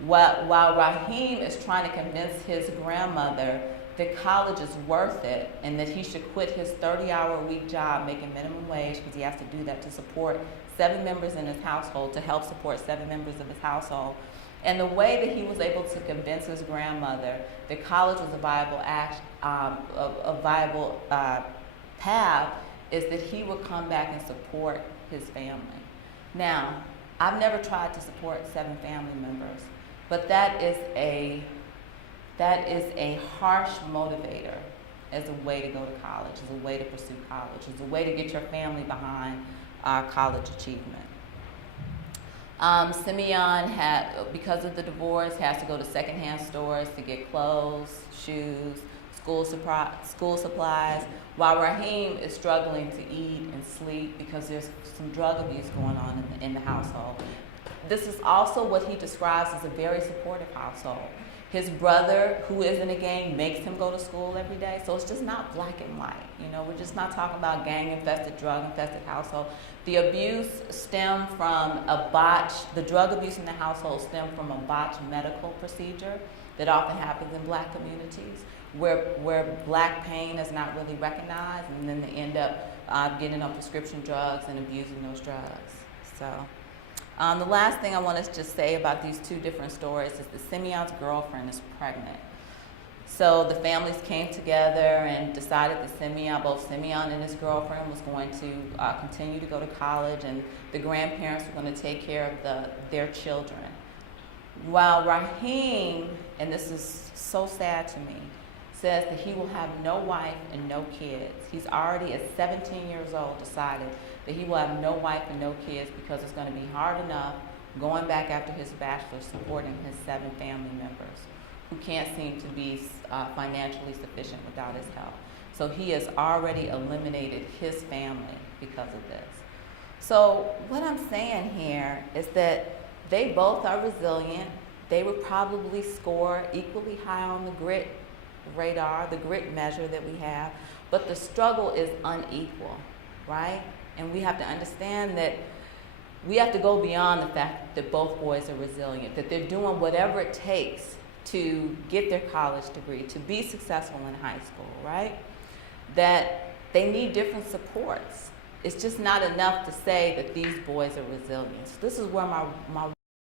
While Raheem is trying to convince his grandmother that college is worth it and that he should quit his 30-hour-a-week job making minimum wage, because he has to do that to support 7 members in his household, to help support 7 members of his household. And the way that he was able to convince his grandmother that college was a viable path is that he would come back and support his family. Now, I've never tried to support 7 family members, but that is a harsh motivator as a way to go to college, as a way to pursue college, as a way to get your family behind college achievement. Simeon because of the divorce, has to go to secondhand stores to get clothes, shoes, school supplies, while Raheem is struggling to eat and sleep because there's some drug abuse going on in the household. This is also what he describes as a very supportive household. His brother, who is in a gang, makes him go to school every day. So it's just not black and white. We're just not talking about gang-infested, drug-infested household. The abuse stemmed from the drug abuse in the household stemmed from a botched medical procedure that often happens in black communities, where black pain is not really recognized, and then they end up getting on prescription drugs and abusing those drugs. So. The last thing I want to just say about these two different stories is that Simeon's girlfriend is pregnant. So the families came together and decided that both Simeon and his girlfriend was going to continue to go to college, and the grandparents were going to take care of their children. While Raheem, and this is so sad to me, says that he will have no wife and no kids. He's already at 17 years old decided that he will have no wife and no kids because it's going to be hard enough going back after his bachelor's supporting his 7 family members who can't seem to be financially sufficient without his help. So he has already eliminated his family because of this. So what I'm saying here is that they both are resilient. They would probably score equally high on the grit radar, the grit measure that we have, but the struggle is unequal, right? And we have to understand that we have to go beyond the fact that both boys are resilient, that they're doing whatever it takes to get their college degree, to be successful in high school, right? That they need different supports. It's just not enough to say that these boys are resilient. So this is where my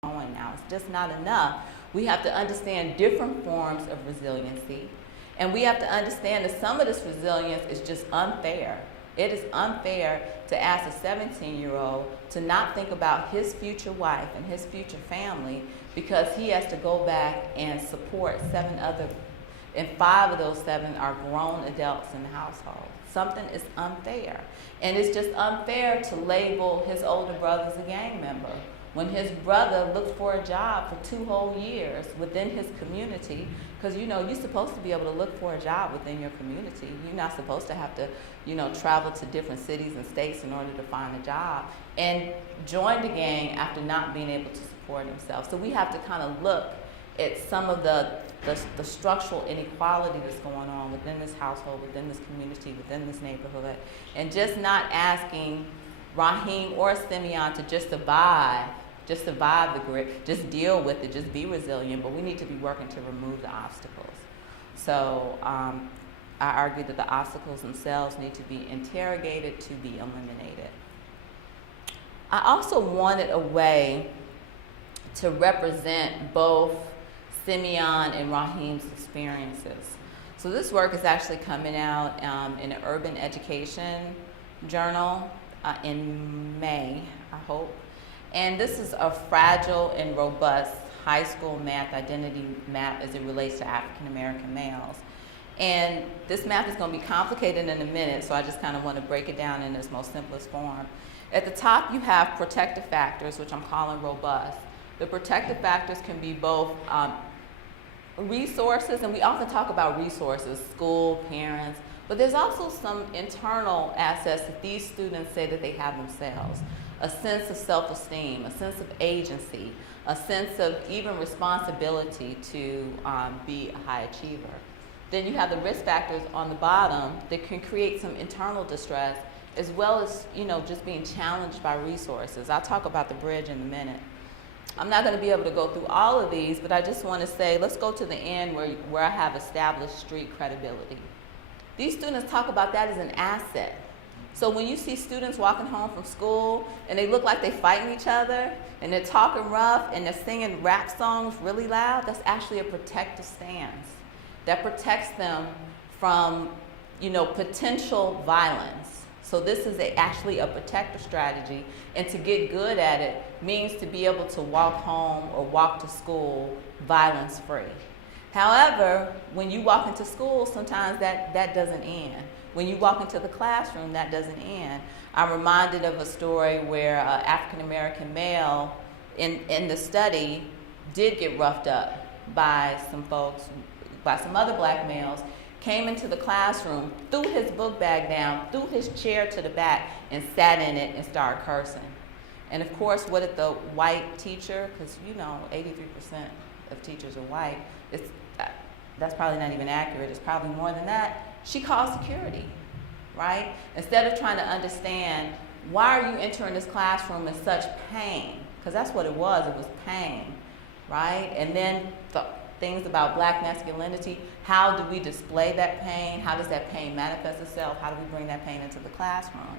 going now. It's just not enough. We have to understand different forms of resiliency, and we have to understand that some of this resilience is just unfair. It is unfair to ask a 17-year-old to not think about his future wife and his future family because he has to go back and support 7 other, and 5 of those 7 are grown adults in the household. Something is unfair. And it's just unfair to label his older brother as a gang member when his brother looked for a job for 2 whole years within his community, because you're supposed to be able to look for a job within your community. You're not supposed to have to travel to different cities and states in order to find a job, and joined the gang after not being able to support himself. So we have to kind of look at some of the structural inequality that's going on within this household, within this community, within this neighborhood, and just not asking Raheem or Simeon to just survive the grit, just deal with it, just be resilient, but we need to be working to remove the obstacles. So I argue that the obstacles themselves need to be interrogated to be eliminated. I also wanted a way to represent both Simeon and Raheem's experiences. So this work is actually coming out in an urban education journal in May, I hope. And this is a fragile and robust high school math identity map as it relates to African American males. And this map is going to be complicated in a minute, so I just kind of want to break it down in its most simplest form. At the top, you have protective factors, which I'm calling robust. The protective factors can be both resources, and we often talk about resources, school, parents, but there's also some internal assets that these students say that they have themselves. A sense of self-esteem, a sense of agency, a sense of even responsibility to be a high achiever. Then you have the risk factors on the bottom that can create some internal distress, as well as just being challenged by resources. I'll talk about the bridge in a minute. I'm not going to be able to go through all of these, but I just want to say, let's go to the end where I have established street credibility. These students talk about that as an asset. So when you see students walking home from school and they look like they're fighting each other and they're talking rough and they're singing rap songs really loud, that's actually a protective stance that protects them from, potential violence. So this is actually a protective strategy, and to get good at it means to be able to walk home or walk to school violence-free. However, when you walk into school, sometimes that doesn't end. When you walk into the classroom, that doesn't end. I'm reminded of a story where an African-American male in the study did get roughed up by some folks, by some other black males, came into the classroom, threw his book bag down, threw his chair to the back, and sat in it and started cursing. And of course, what did the white teacher, because 83% of teachers are white, that's probably not even accurate, it's probably more than that, she called security, right? Instead of trying to understand, why are you entering this classroom in such pain? Because that's what it was pain, right? And then things about black masculinity, how do we display that pain? How does that pain manifest itself? How do we bring that pain into the classroom?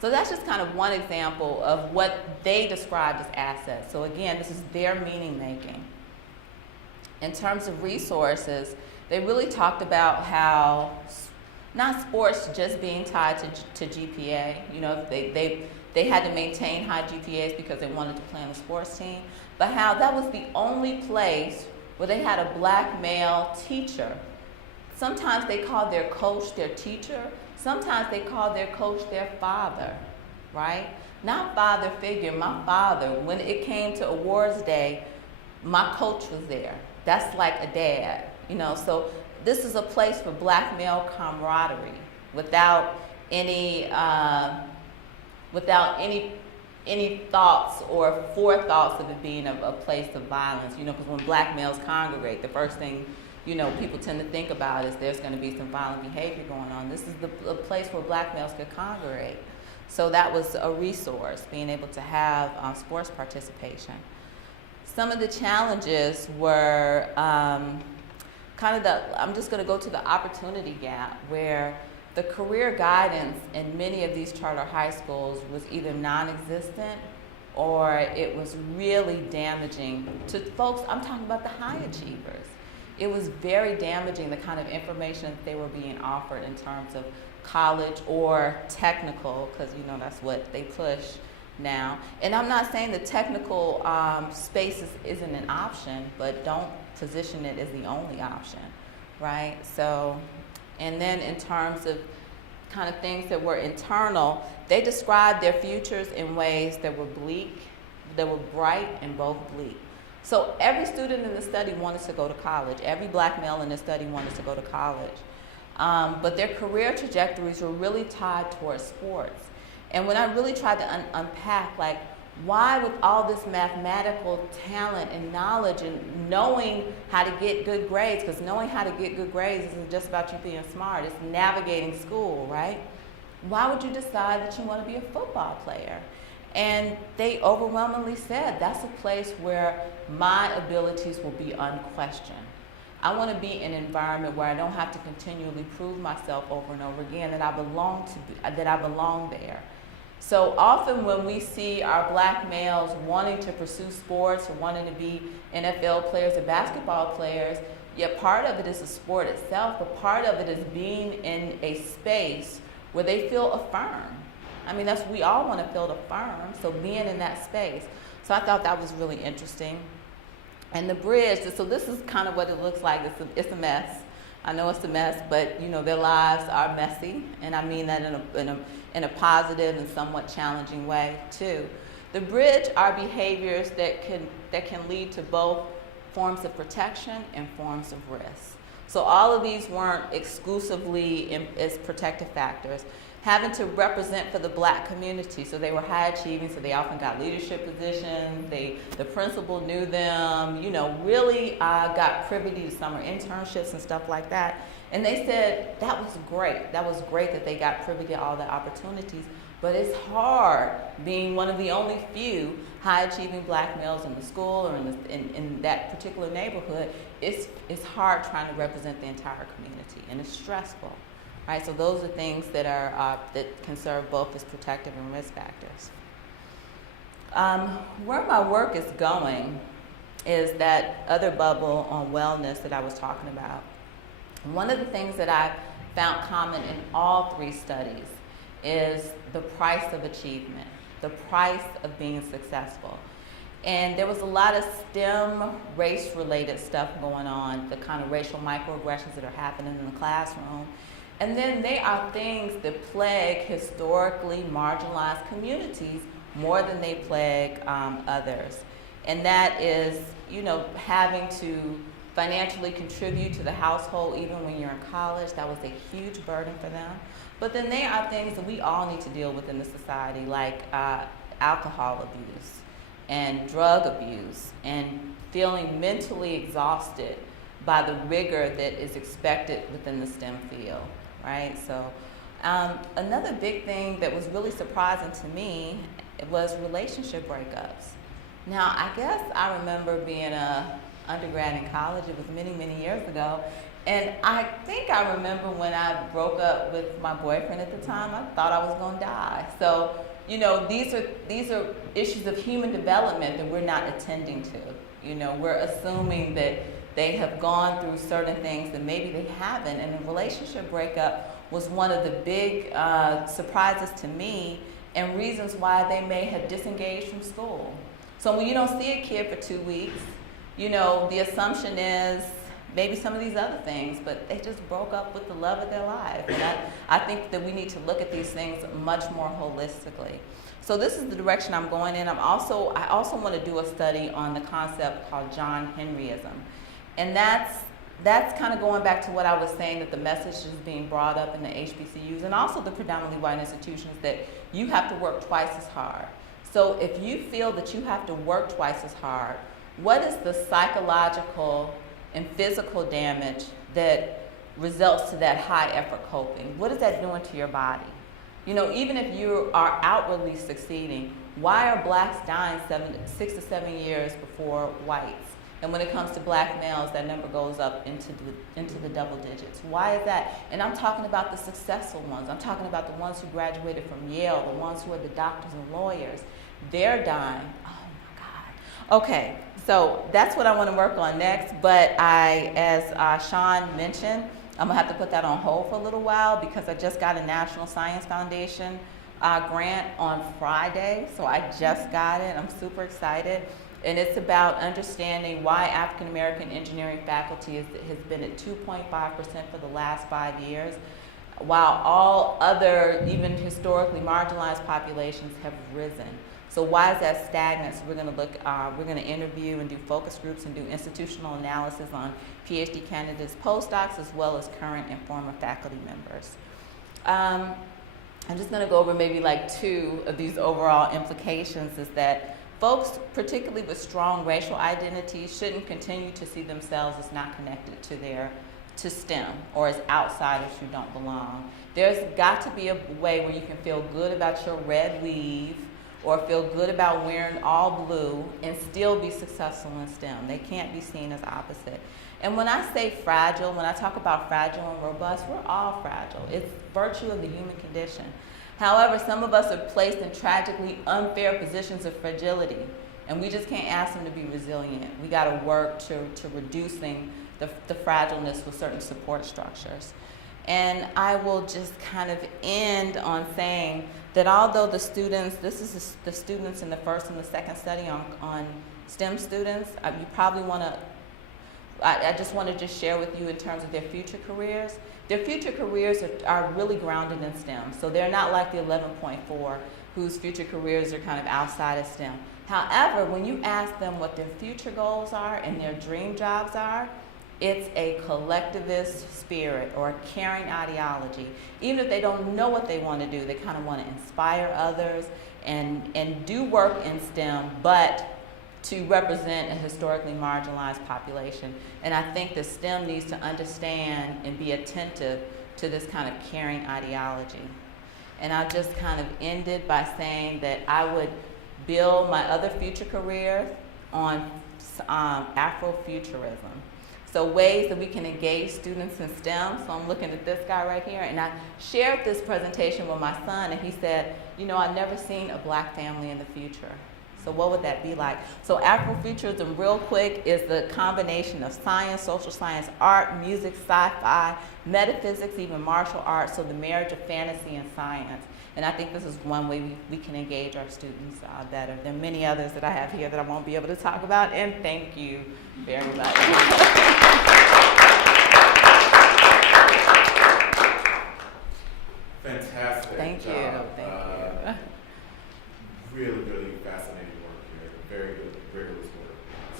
So that's just kind of one example of what they described as assets. So again, this is their meaning making. In terms of resources, they really talked about how not sports just being tied to GPA. They had to maintain high GPAs because they wanted to play on the sports team, but how that was the only place where they had a black male teacher. Sometimes they called their coach their teacher. Sometimes they called their coach their father, right? Not father figure, my father. When it came to awards day, my coach was there. That's like a dad, So this is a place for black male camaraderie without any thoughts or forethoughts of it being a place of violence, because when black males congregate, the first thing, people tend to think about is there's going to be some violent behavior going on. This is the place where black males could congregate. So that was a resource, being able to have sports participation. Some of the challenges were I'm just going to go to the opportunity gap, where the career guidance in many of these charter high schools was either non-existent or it was really damaging to folks. I'm talking about the high achievers. It was very damaging, the kind of information that they were being offered in terms of college or technical, because that's what they push now. And I'm not saying the technical space isn't an option, but don't position it as the only option, right? So, and then in terms of kind of things that were internal, they described their futures in ways that were bleak, that were bright, and both bleak. So every student in the study wanted to go to college. Every black male in the study wanted to go to college. But their career trajectories were really tied towards sports. And when I really tried to unpack, why with all this mathematical talent and knowledge and knowing how to get good grades, because knowing how to get good grades isn't just about you being smart, it's navigating school, right? Why would you decide that you want to be a football player? And they overwhelmingly said, that's a place where my abilities will be unquestioned. I want to be in an environment where I don't have to continually prove myself over and over again that I belong there. So often when we see our black males wanting to pursue sports or wanting to be NFL players or basketball players, yet part of it is the sport itself, but part of it is being in a space where they feel affirmed. We all want to feel affirmed, so being in that space. So I thought that was really interesting. And the bridge, so this is kind of what it looks like. It's a mess. I know it's a mess, but their lives are messy, and I mean that in a positive and somewhat challenging way too. The bridge are behaviors that can lead to both forms of protection and forms of risk. So all of these weren't exclusively as protective factors. Having to represent for the black community, so they were high achieving, so they often got leadership positions, the principal knew them, really got privy to summer internships and stuff like that. And they said that was great. That was great that they got privy to all the opportunities, but it's hard being one of the only few high achieving black males in the school or in that particular neighborhood. It's hard trying to represent the entire community, and it's stressful. Right, so those are things that can serve both as protective and risk factors. Where my work is going is that other bubble on wellness that I was talking about. One of the things that I found common in all three studies is the price of achievement, the price of being successful. And there was a lot of STEM race-related stuff going on, the kind of racial microaggressions that are happening in the classroom. And then they are things that plague historically marginalized communities more than they plague others. and that is, having to financially contribute to the household even when you're in college. That was a huge burden for them. But then there are things that we all need to deal with in the society, like alcohol abuse and drug abuse and feeling mentally exhausted by the rigor that is expected within the STEM field, right? So another big thing that was really surprising to me was relationship breakups. Now, I guess I remember being a undergrad in college. It was many, many years ago. And I think I remember when I broke up with my boyfriend at the time, I thought I was going to die. So, these are issues of human development that we're not attending to. We're assuming that they have gone through certain things that maybe they haven't. And a relationship breakup was one of the big surprises to me and reasons why they may have disengaged from school. So when you don't see a kid for 2 weeks, the assumption is maybe some of these other things, but they just broke up with the love of their life. And I think that we need to look at these things much more holistically. So this is the direction I'm going in. I also want to do a study on the concept called John Henryism. And that's kind of going back to what I was saying, that the message is being brought up in the HBCUs and also the predominantly white institutions, that you have to work twice as hard. So if you feel that you have to work twice as hard, what is the psychological and physical damage that results to that high effort coping? What is that doing to your body? Even if you are outwardly succeeding, why are blacks dying 6 to 7 years before whites? And when it comes to black males, that number goes up into the double digits. Why is that? And I'm talking about the successful ones. I'm talking about the ones who graduated from Yale, the ones who are the doctors and lawyers. They're dying. Oh my God. Okay, so that's what I want to work on next. But as Sean mentioned, I'm gonna have to put that on hold for a little while because I just got a National Science Foundation grant on Friday. So I just got it. I'm super excited. And it's about understanding why African American engineering faculty has been at 2.5% for the last 5 years, while all other, even historically marginalized populations have risen. So why is that stagnant? So we're going to interview and do focus groups and do institutional analysis on PhD candidates, postdocs, as well as current and former faculty members. I'm just going to go over maybe like 2 of these overall implications. Is that folks, particularly with strong racial identities, shouldn't continue to see themselves as not connected to STEM or as outsiders who don't belong. There's got to be a way where you can feel good about your red weave or feel good about wearing all blue and still be successful in STEM. They can't be seen as opposite. And when I say fragile, when I talk about fragile and robust, we're all fragile. It's virtue of the human condition. However, some of us are placed in tragically unfair positions of fragility, and we just can't ask them to be resilient. We got to work to reducing the fragileness with certain support structures. And I will just kind of end on saying that although the students, this is the students in the first and the second study on STEM students, you probably want to, I just want to just share with you in terms of their future careers. Their future careers are really grounded in STEM. So they're not like the 11.4 whose future careers are kind of outside of STEM. However, when you ask them what their future goals are and their dream jobs are, it's a collectivist spirit or a caring ideology. Even if they don't know what they want to do, they kind of want to inspire others and do work in STEM, but to represent a historically marginalized population. And I think that STEM needs to understand and be attentive to this kind of caring ideology. And I'll just kind of end it by saying that I would build my other future career on Afrofuturism. So ways that we can engage students in STEM. So I'm looking at this guy right here, and I shared this presentation with my son, and he said, I've never seen a black family in the future. So what would that be like? So Afrofuturism, real quick, is the combination of science, social science, art, music, sci-fi, metaphysics, even martial arts, so the marriage of fantasy and science. And I think this is one way we can engage our students better. There are many others that I have here that I won't be able to talk about, and thank you very much. Fantastic. Thank you. Thank you. Really, really fascinating work here. Very good, rigorous work.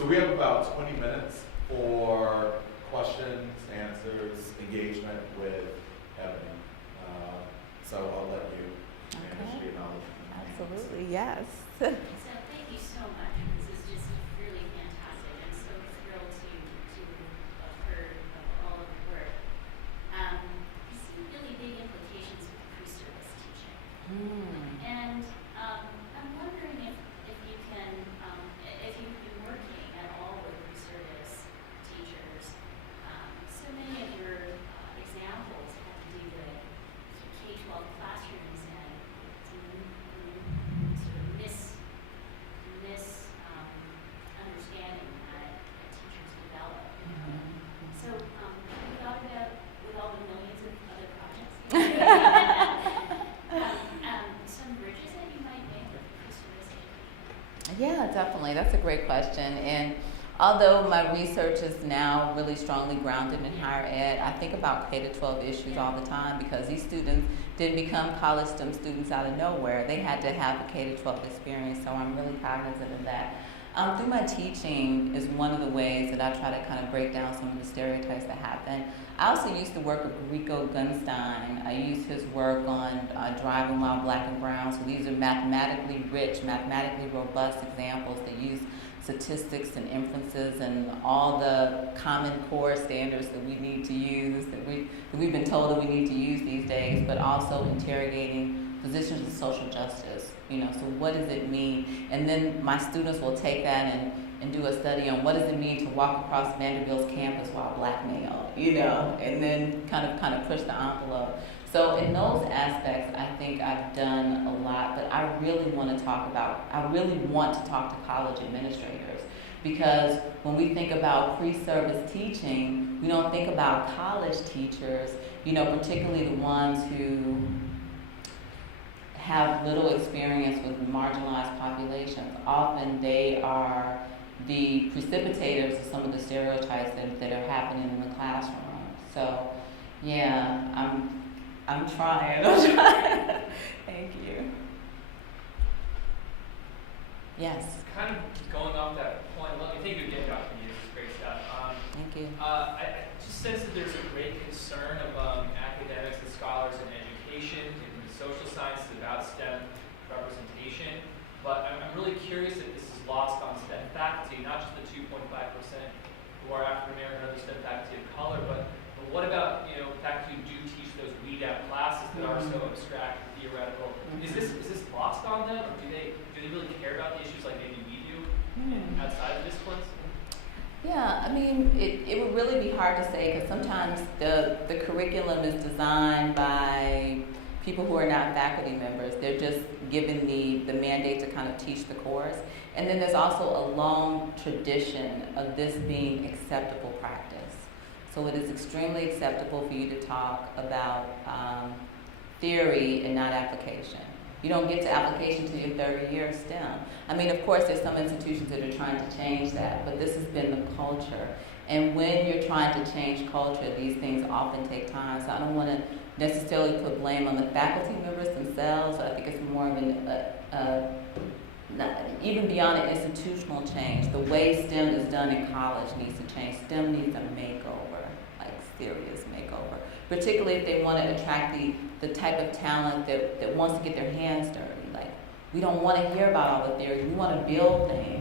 So we have about 20 minutes for questions, answers, engagement with Ebony. So I'll let you manage your knowledge. Absolutely, yes. So thank you so much. This is just really fantastic. I'm so thrilled to have heard of all of the work. I see really big implications with pre-service teaching. And I'm wondering if you can, if you've been working at all with pre-service teachers. So many of your examples have to do with K-12 classrooms and sort of understanding that teachers develop. So have you thought about, with all the millions of other projects, some bridges that you might make with pre-service education? Yeah, definitely. That's a great question. And although my research is now really strongly grounded in higher ed, I think about K-12 issues all the time because these students didn't become college STEM students out of nowhere. They had to have a K-12 experience, so I'm really cognizant of that. Through my teaching is one of the ways that I try to kind of break down some of the stereotypes that happen. I also used to work with Rico Gunstein. I used his work on Driving While Black and Brown. So these are mathematically rich, mathematically robust examples that use statistics and inferences and all the common core standards that we need to use, that we've been told that we need to use these days, but also interrogating positions of social justice. So what does it mean? And then my students will take that and do a study on what does it mean to walk across Vanderbilt's campus while black male, and then kind of push the envelope. So in those aspects, I think I've done a lot, but I really want to talk to college administrators, because when we think about pre-service teaching, we don't think about college teachers, particularly the ones who have little experience with marginalized populations. Often they are the precipitators of some of the stereotypes that are happening in the classroom. So, yeah, I'm trying. Thank you. Yes. Kind of going off that point, thank you again, Dr. Hughes. It's great stuff. Thank you. I just sense that there's a great concern among academics and scholars in education, in the social sciences, about STEM representation. But I'm really curious if this is lost on STEM faculty, not just the 2.5% who are African American or other STEM faculty of color, but what about faculty who do teach those weed out classes that are so abstract and theoretical? Is this lost on them, or do they really care about the issues like maybe we do outside of disciplines? Yeah, I mean, it would really be hard to say because sometimes the curriculum is designed by people who are not faculty members. They're just given the mandate to kind of teach the course. And then there's also a long tradition of this being acceptable practice. So it is extremely acceptable for you to talk about theory and not application. You don't get to application until your third year of STEM. I mean, of course, there's some institutions that are trying to change that, but this has been the culture. And when you're trying to change culture, these things often take time. So I don't want to necessarily put blame on the faculty members themselves. I think it's more of even beyond an institutional change. The way STEM is done in college needs to change. STEM needs a makeover, like serious makeover. Particularly if they want to attract the type of talent that wants to get their hands dirty. Like, we don't want to hear about all the theories. We want to build things,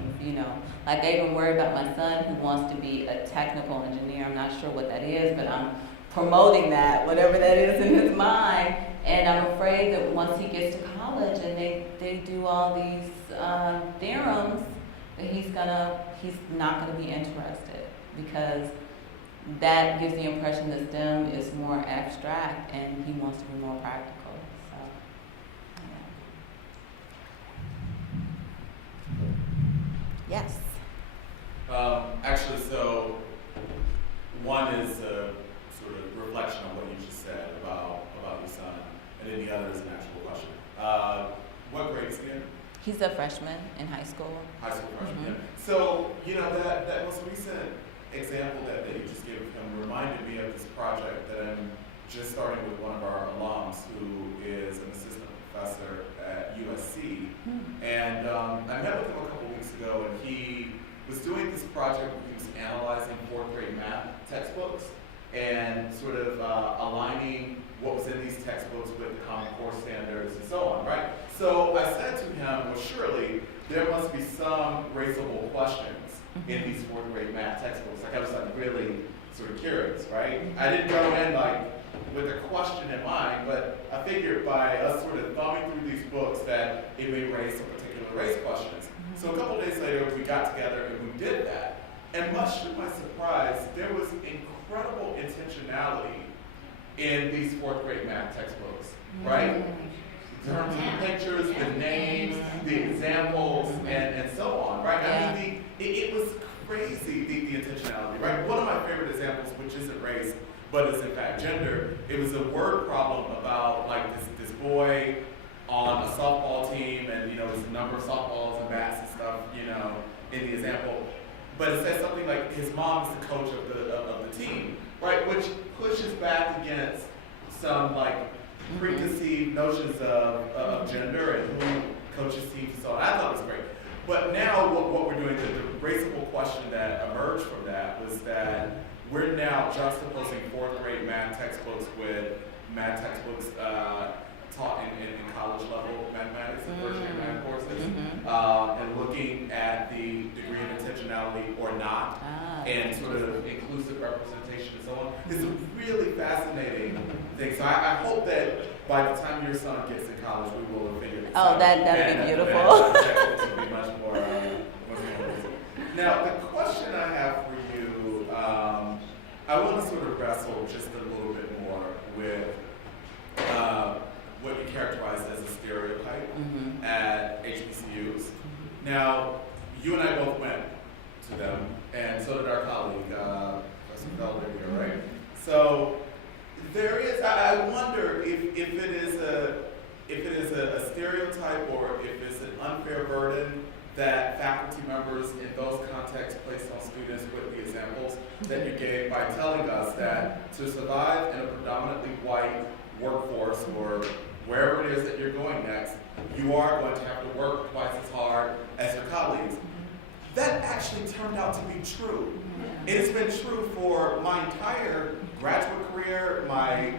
Like, I even worry about my son who wants to be a technical engineer. I'm not sure what that is, but I'm promoting that, whatever that is in his mind. And I'm afraid that once he gets to college and they do all these theorems, that he's not gonna be interested, because that gives the impression that STEM is more abstract and he wants to be more practical. So, yeah. Yes. Actually, so one is a sort of reflection on what you just said about your son, and then the other is an actual question. What grade is he in? He's a freshman in high school. High school freshman, yeah. So, that most recent example that you just gave of him reminded me of this project that I'm just starting with one of our alums who is an assistant professor at USC. And I met with him a couple weeks ago, and he was was doing this project where he was analyzing fourth grade math textbooks and sort of aligning what was in these textbooks with the Common Core standards and so on, right? So I said to him, well, surely there must be some raceable questions in these fourth grade math textbooks. Like I was like really sort of curious, right? I didn't go in like with a question in mind, but I figured by us sort of thumbing through these books that it may raise some particular race questions. So a couple days later, we got together and we did that. And much to my surprise, there was incredible intentionality in these fourth grade math textbooks, right? In terms of the pictures, the names, the examples, and so on, right? I mean, it was crazy, the intentionality, right? One of my favorite examples, which isn't race, but it's in fact gender, it was a word problem about like this boy on a softball team, and you know, there's a number of softballs and bats and stuff, you know, in the example. But it says something like his mom is the coach of the team, right? Which pushes back against some like preconceived notions of gender and who coaches teams and so on. I thought it was great. But now what we're doing, the raceable question that emerged from that was that we're now juxtaposing fourth grade math textbooks with math textbooks taught in college level mathematics and first year math courses, and looking at the degree of intentionality or not, and sort of inclusive representation and so on. It's a really fascinating thing. So I hope that by the time your son gets to college, we will have figured this out. That'd be beautiful. Textbooks will be much more. Now, the question I have for you, I want to sort of wrestle just a little bit more with what you characterize as a stereotype at HBCUs. Now, you and I both went to them, and so did our colleague, Professor Felder here, right? So there is, I wonder if it is a stereotype or if it's an unfair burden that faculty members in those contexts place on students with the examples that you gave by telling us that to survive in a predominantly white workforce or wherever it is that you're going next, you are going to have to work twice as hard as your colleagues. That actually turned out to be true. It has been true for my entire graduate career, my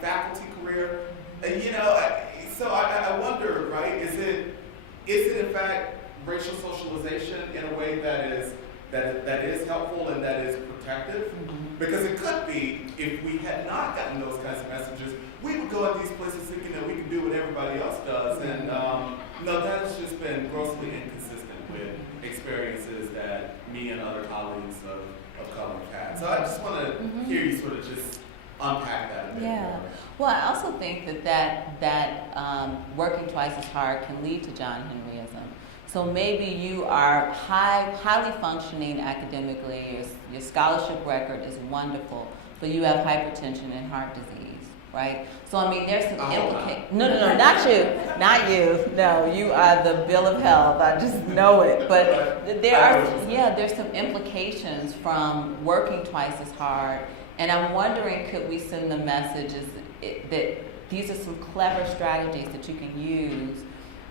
faculty career. You know, so I wonder, right, is it in fact racial socialization in a way that is helpful and that is protective? Because it could be, if we had not gotten those kinds of messages, we would go at these places thinking that we can do what everybody else does. And no, that has just been grossly inconsistent with experiences that me and other colleagues of color have had. So I just want to hear you sort of just unpack that a bit more. Well, I also think that working twice as hard can lead to John Henryism. So maybe you are highly functioning academically, your scholarship record is wonderful, but you have hypertension and heart disease, right? So I mean, there's some implications. No, not you. No, you are the bill of health. I just know it. But there's some implications from working twice as hard. And I'm wondering, could we send the messages that these are some clever strategies that you can use,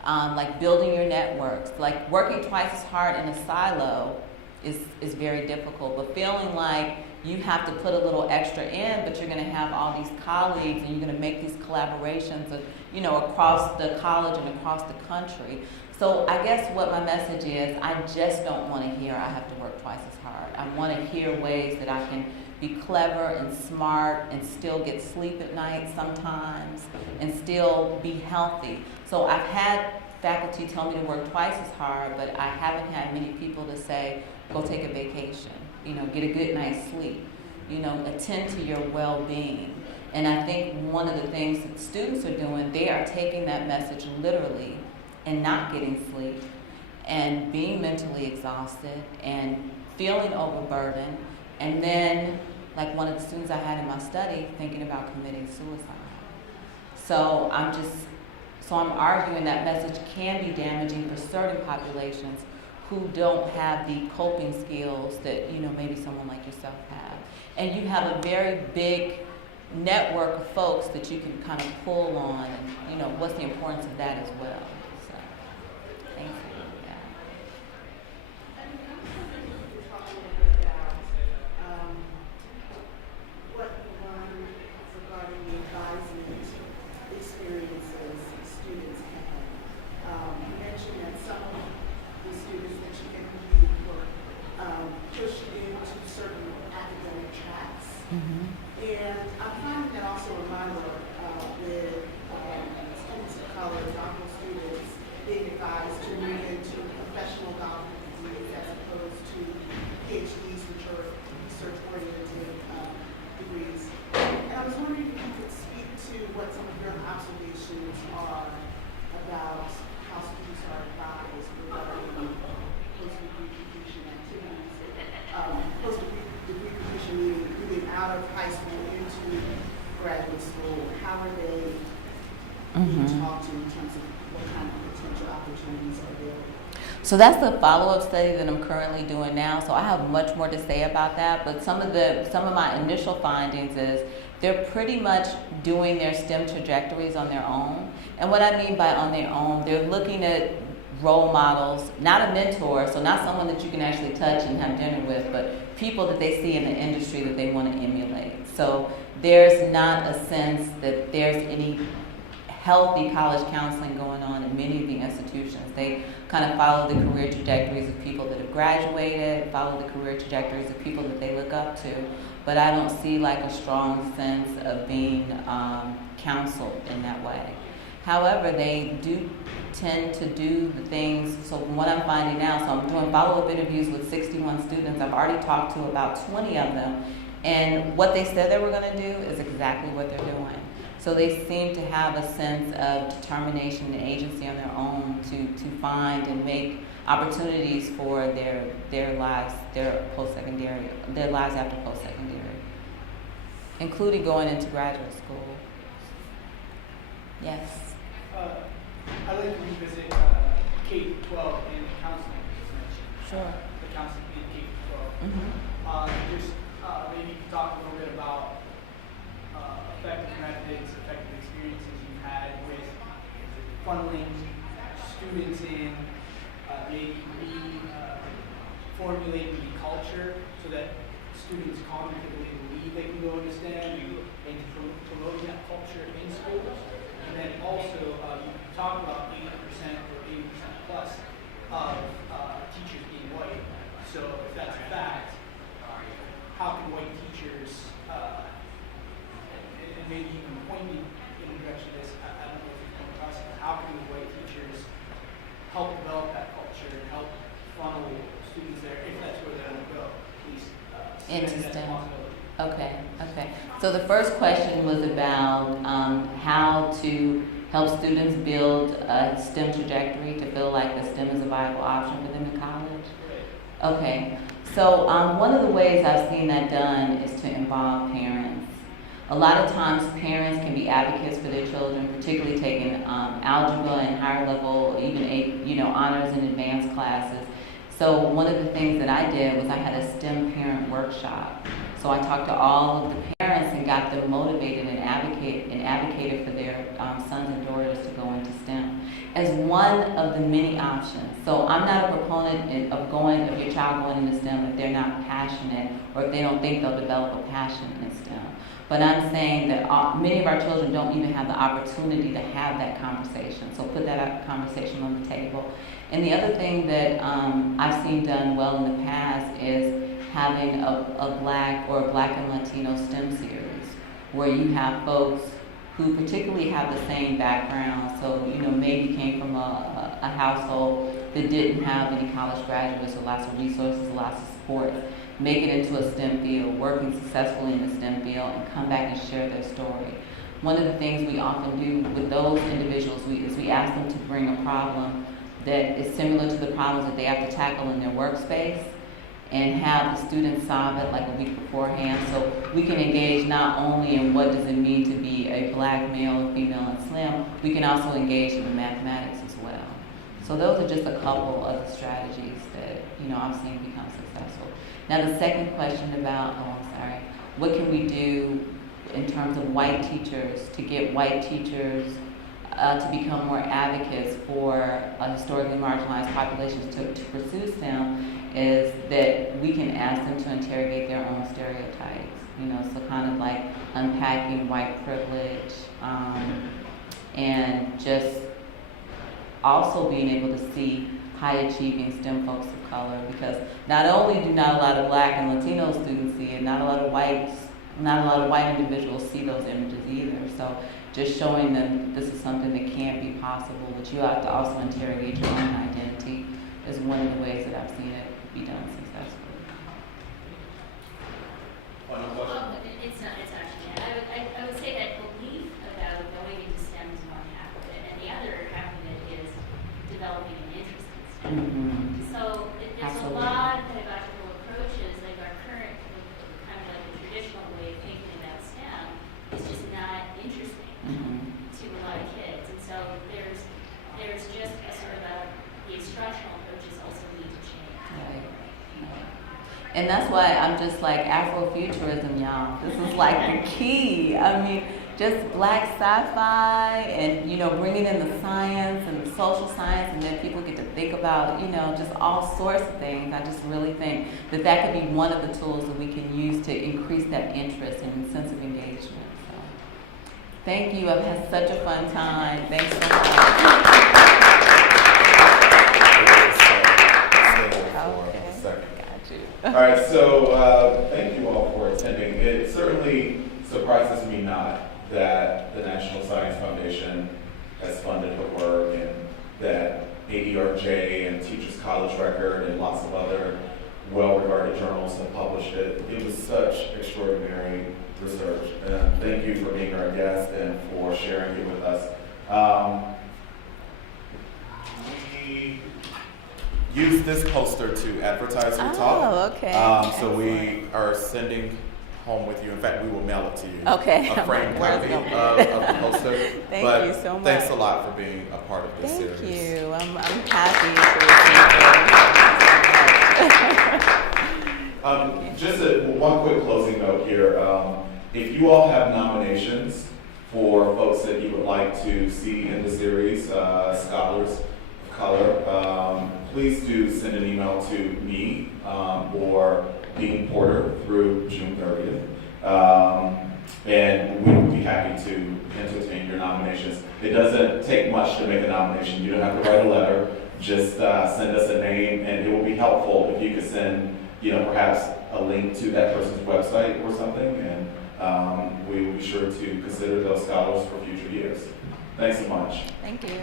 like building your networks, like working twice as hard in a silo is very difficult, but feeling like you have to put a little extra in, but you're going to have all these colleagues and you're going to make these collaborations, across the college and across the country. So I guess what my message is, I just don't want to hear I have to work twice as hard. I want to hear ways that I can be clever and smart and still get sleep at night sometimes and still be healthy. So I've had faculty tell me to work twice as hard, but I haven't had many people to say, go take a vacation, get a good night's sleep, attend to your well-being. And I think one of the things that students are doing, they are taking that message literally and not getting sleep and being mentally exhausted and feeling overburdened. And then, like one of the students I had in my study, thinking about committing suicide. So I'm arguing that message can be damaging for certain populations who don't have the coping skills that, maybe someone like yourself have. And you have a very big network of folks that you can kind of pull on, and, what's the importance of that as well. So, thank you. your observations are about how students are advised regarding post-degree completion activities, post-degree completion meaning moving out of high school into graduate school. How are they being talked to in terms of what kind of potential opportunities are available? So that's the follow-up study that I'm currently doing now. So I have much more to say about that. But some of my initial findings is they're pretty much doing their STEM trajectories on their own. And what I mean by on their own, they're looking at role models, not a mentor, so not someone that you can actually touch and have dinner with, but people that they see in the industry that they want to emulate. So there's not a sense that there's any healthy college counseling going on in many of the institutions. They kind of follow the career trajectories of people that have graduated, follow the career trajectories of people that they look up to, but I don't see like a strong sense of being counseled in that way. However, they do tend to do the things, so from what I'm finding now, so I'm doing follow-up interviews with 61 students. I've already talked to about 20 of them, and what they said they were going to do is exactly what they're doing. So they seem to have a sense of determination and agency on their own to find and make opportunities for their lives, their lives after post-secondary, including going into graduate school. Yes. I'd like to revisit K-12 and the counseling that you mentioned. Sure. The counseling in K-12. Just maybe talk a little bit about effective methods, effective experiences you've had with funneling students in, maybe reformulating the culture so that students cognitively believe they can go into STEM and promoting that culture in schools. And then also, you talk about 80% or 80% plus of teachers being white. So if that's a fact, how can white teachers, and maybe even pointing in the direction of this, I don't know if you've come across it, but how can white teachers help develop that culture and help funnel students there, if that's where they want to go, please. Interesting. Okay. So the first question was about how to help students build a STEM trajectory to feel like the STEM is a viable option for them in college. Okay. So one of the ways I've seen that done is to involve parents. A lot of times parents can be advocates for their children, particularly taking algebra and higher level, even honors and advanced classes. So one of the things that I did was I had a STEM parent workshop. So I talked to all of the parents and got them motivated and advocated for their sons and daughters to go into STEM as one of the many options. So I'm not a proponent of your child going into STEM if they're not passionate or if they don't think they'll develop a passion in STEM. But I'm saying that many of our children don't even have the opportunity to have that conversation. So put that conversation on the table. And the other thing that I've seen done well in the past is having a black and Latino STEM series where you have folks who particularly have the same background. So, maybe came from a household that didn't have any college graduates or lots of resources, lots of support. Make it into a STEM field, working successfully in the STEM field, and come back and share their story. One of the things we often do with those individuals is we ask them to bring a problem that is similar to the problems that they have to tackle in their workspace and have the students solve it like a week beforehand. So we can engage not only in what does it mean to be a black male, female, and slim, we can also engage in the mathematics as well. So those are just a couple of the strategies that I've seen become successful. Now the second question about, what can we do in terms of white teachers to get white teachers to become more advocates for historically marginalized populations to pursue STEM is that we can ask them to interrogate their own stereotypes, so kind of like unpacking white privilege and just also being able to see high-achieving STEM folks of color, because not only do not a lot of black and Latino students see it, not a lot of white individuals see those images either. So just showing them this is something that can be possible, but you have to also interrogate your own identity is one of the ways that I've seen it be done successfully. It's actually, I would say that belief about going into instructional approaches also need to change. And that's why I'm just like Afrofuturism, y'all. This is like the key. I mean, just black sci-fi and, you know, bringing in the science and the social science, and then people get to think about, you know, just all sorts of things. I just really think that that could be one of the tools that we can use to increase that interest and sense of engagement. So, thank you. I've had such a fun time. Thanks so much. All right, so thank you all for attending. It certainly surprises me not that the National Science Foundation has funded her work, and that AERJ and Teachers College Record and lots of other well-regarded journals have published it. It was such extraordinary research. Thank you for being our guest and for sharing it with us. We use this poster to advertise your talk. Okay. So we are sending home with you. In fact, we will mail it to you. Okay. A framed copy of the poster. Thank you so much. Thanks a lot for being a part of this series. Thank you. I'm happy to receive it. Just one quick closing note here. If you all have nominations for folks that you would like to see in the series, scholars of color, please do send an email to me or Dean Porter through June 30th. And we would be happy to entertain your nominations. It doesn't take much to make a nomination. You don't have to write a letter. Just send us a name, and it will be helpful if you could send, you know, perhaps a link to that person's website or something, and we will be sure to consider those scholars for future years. Thanks so much. Thank you.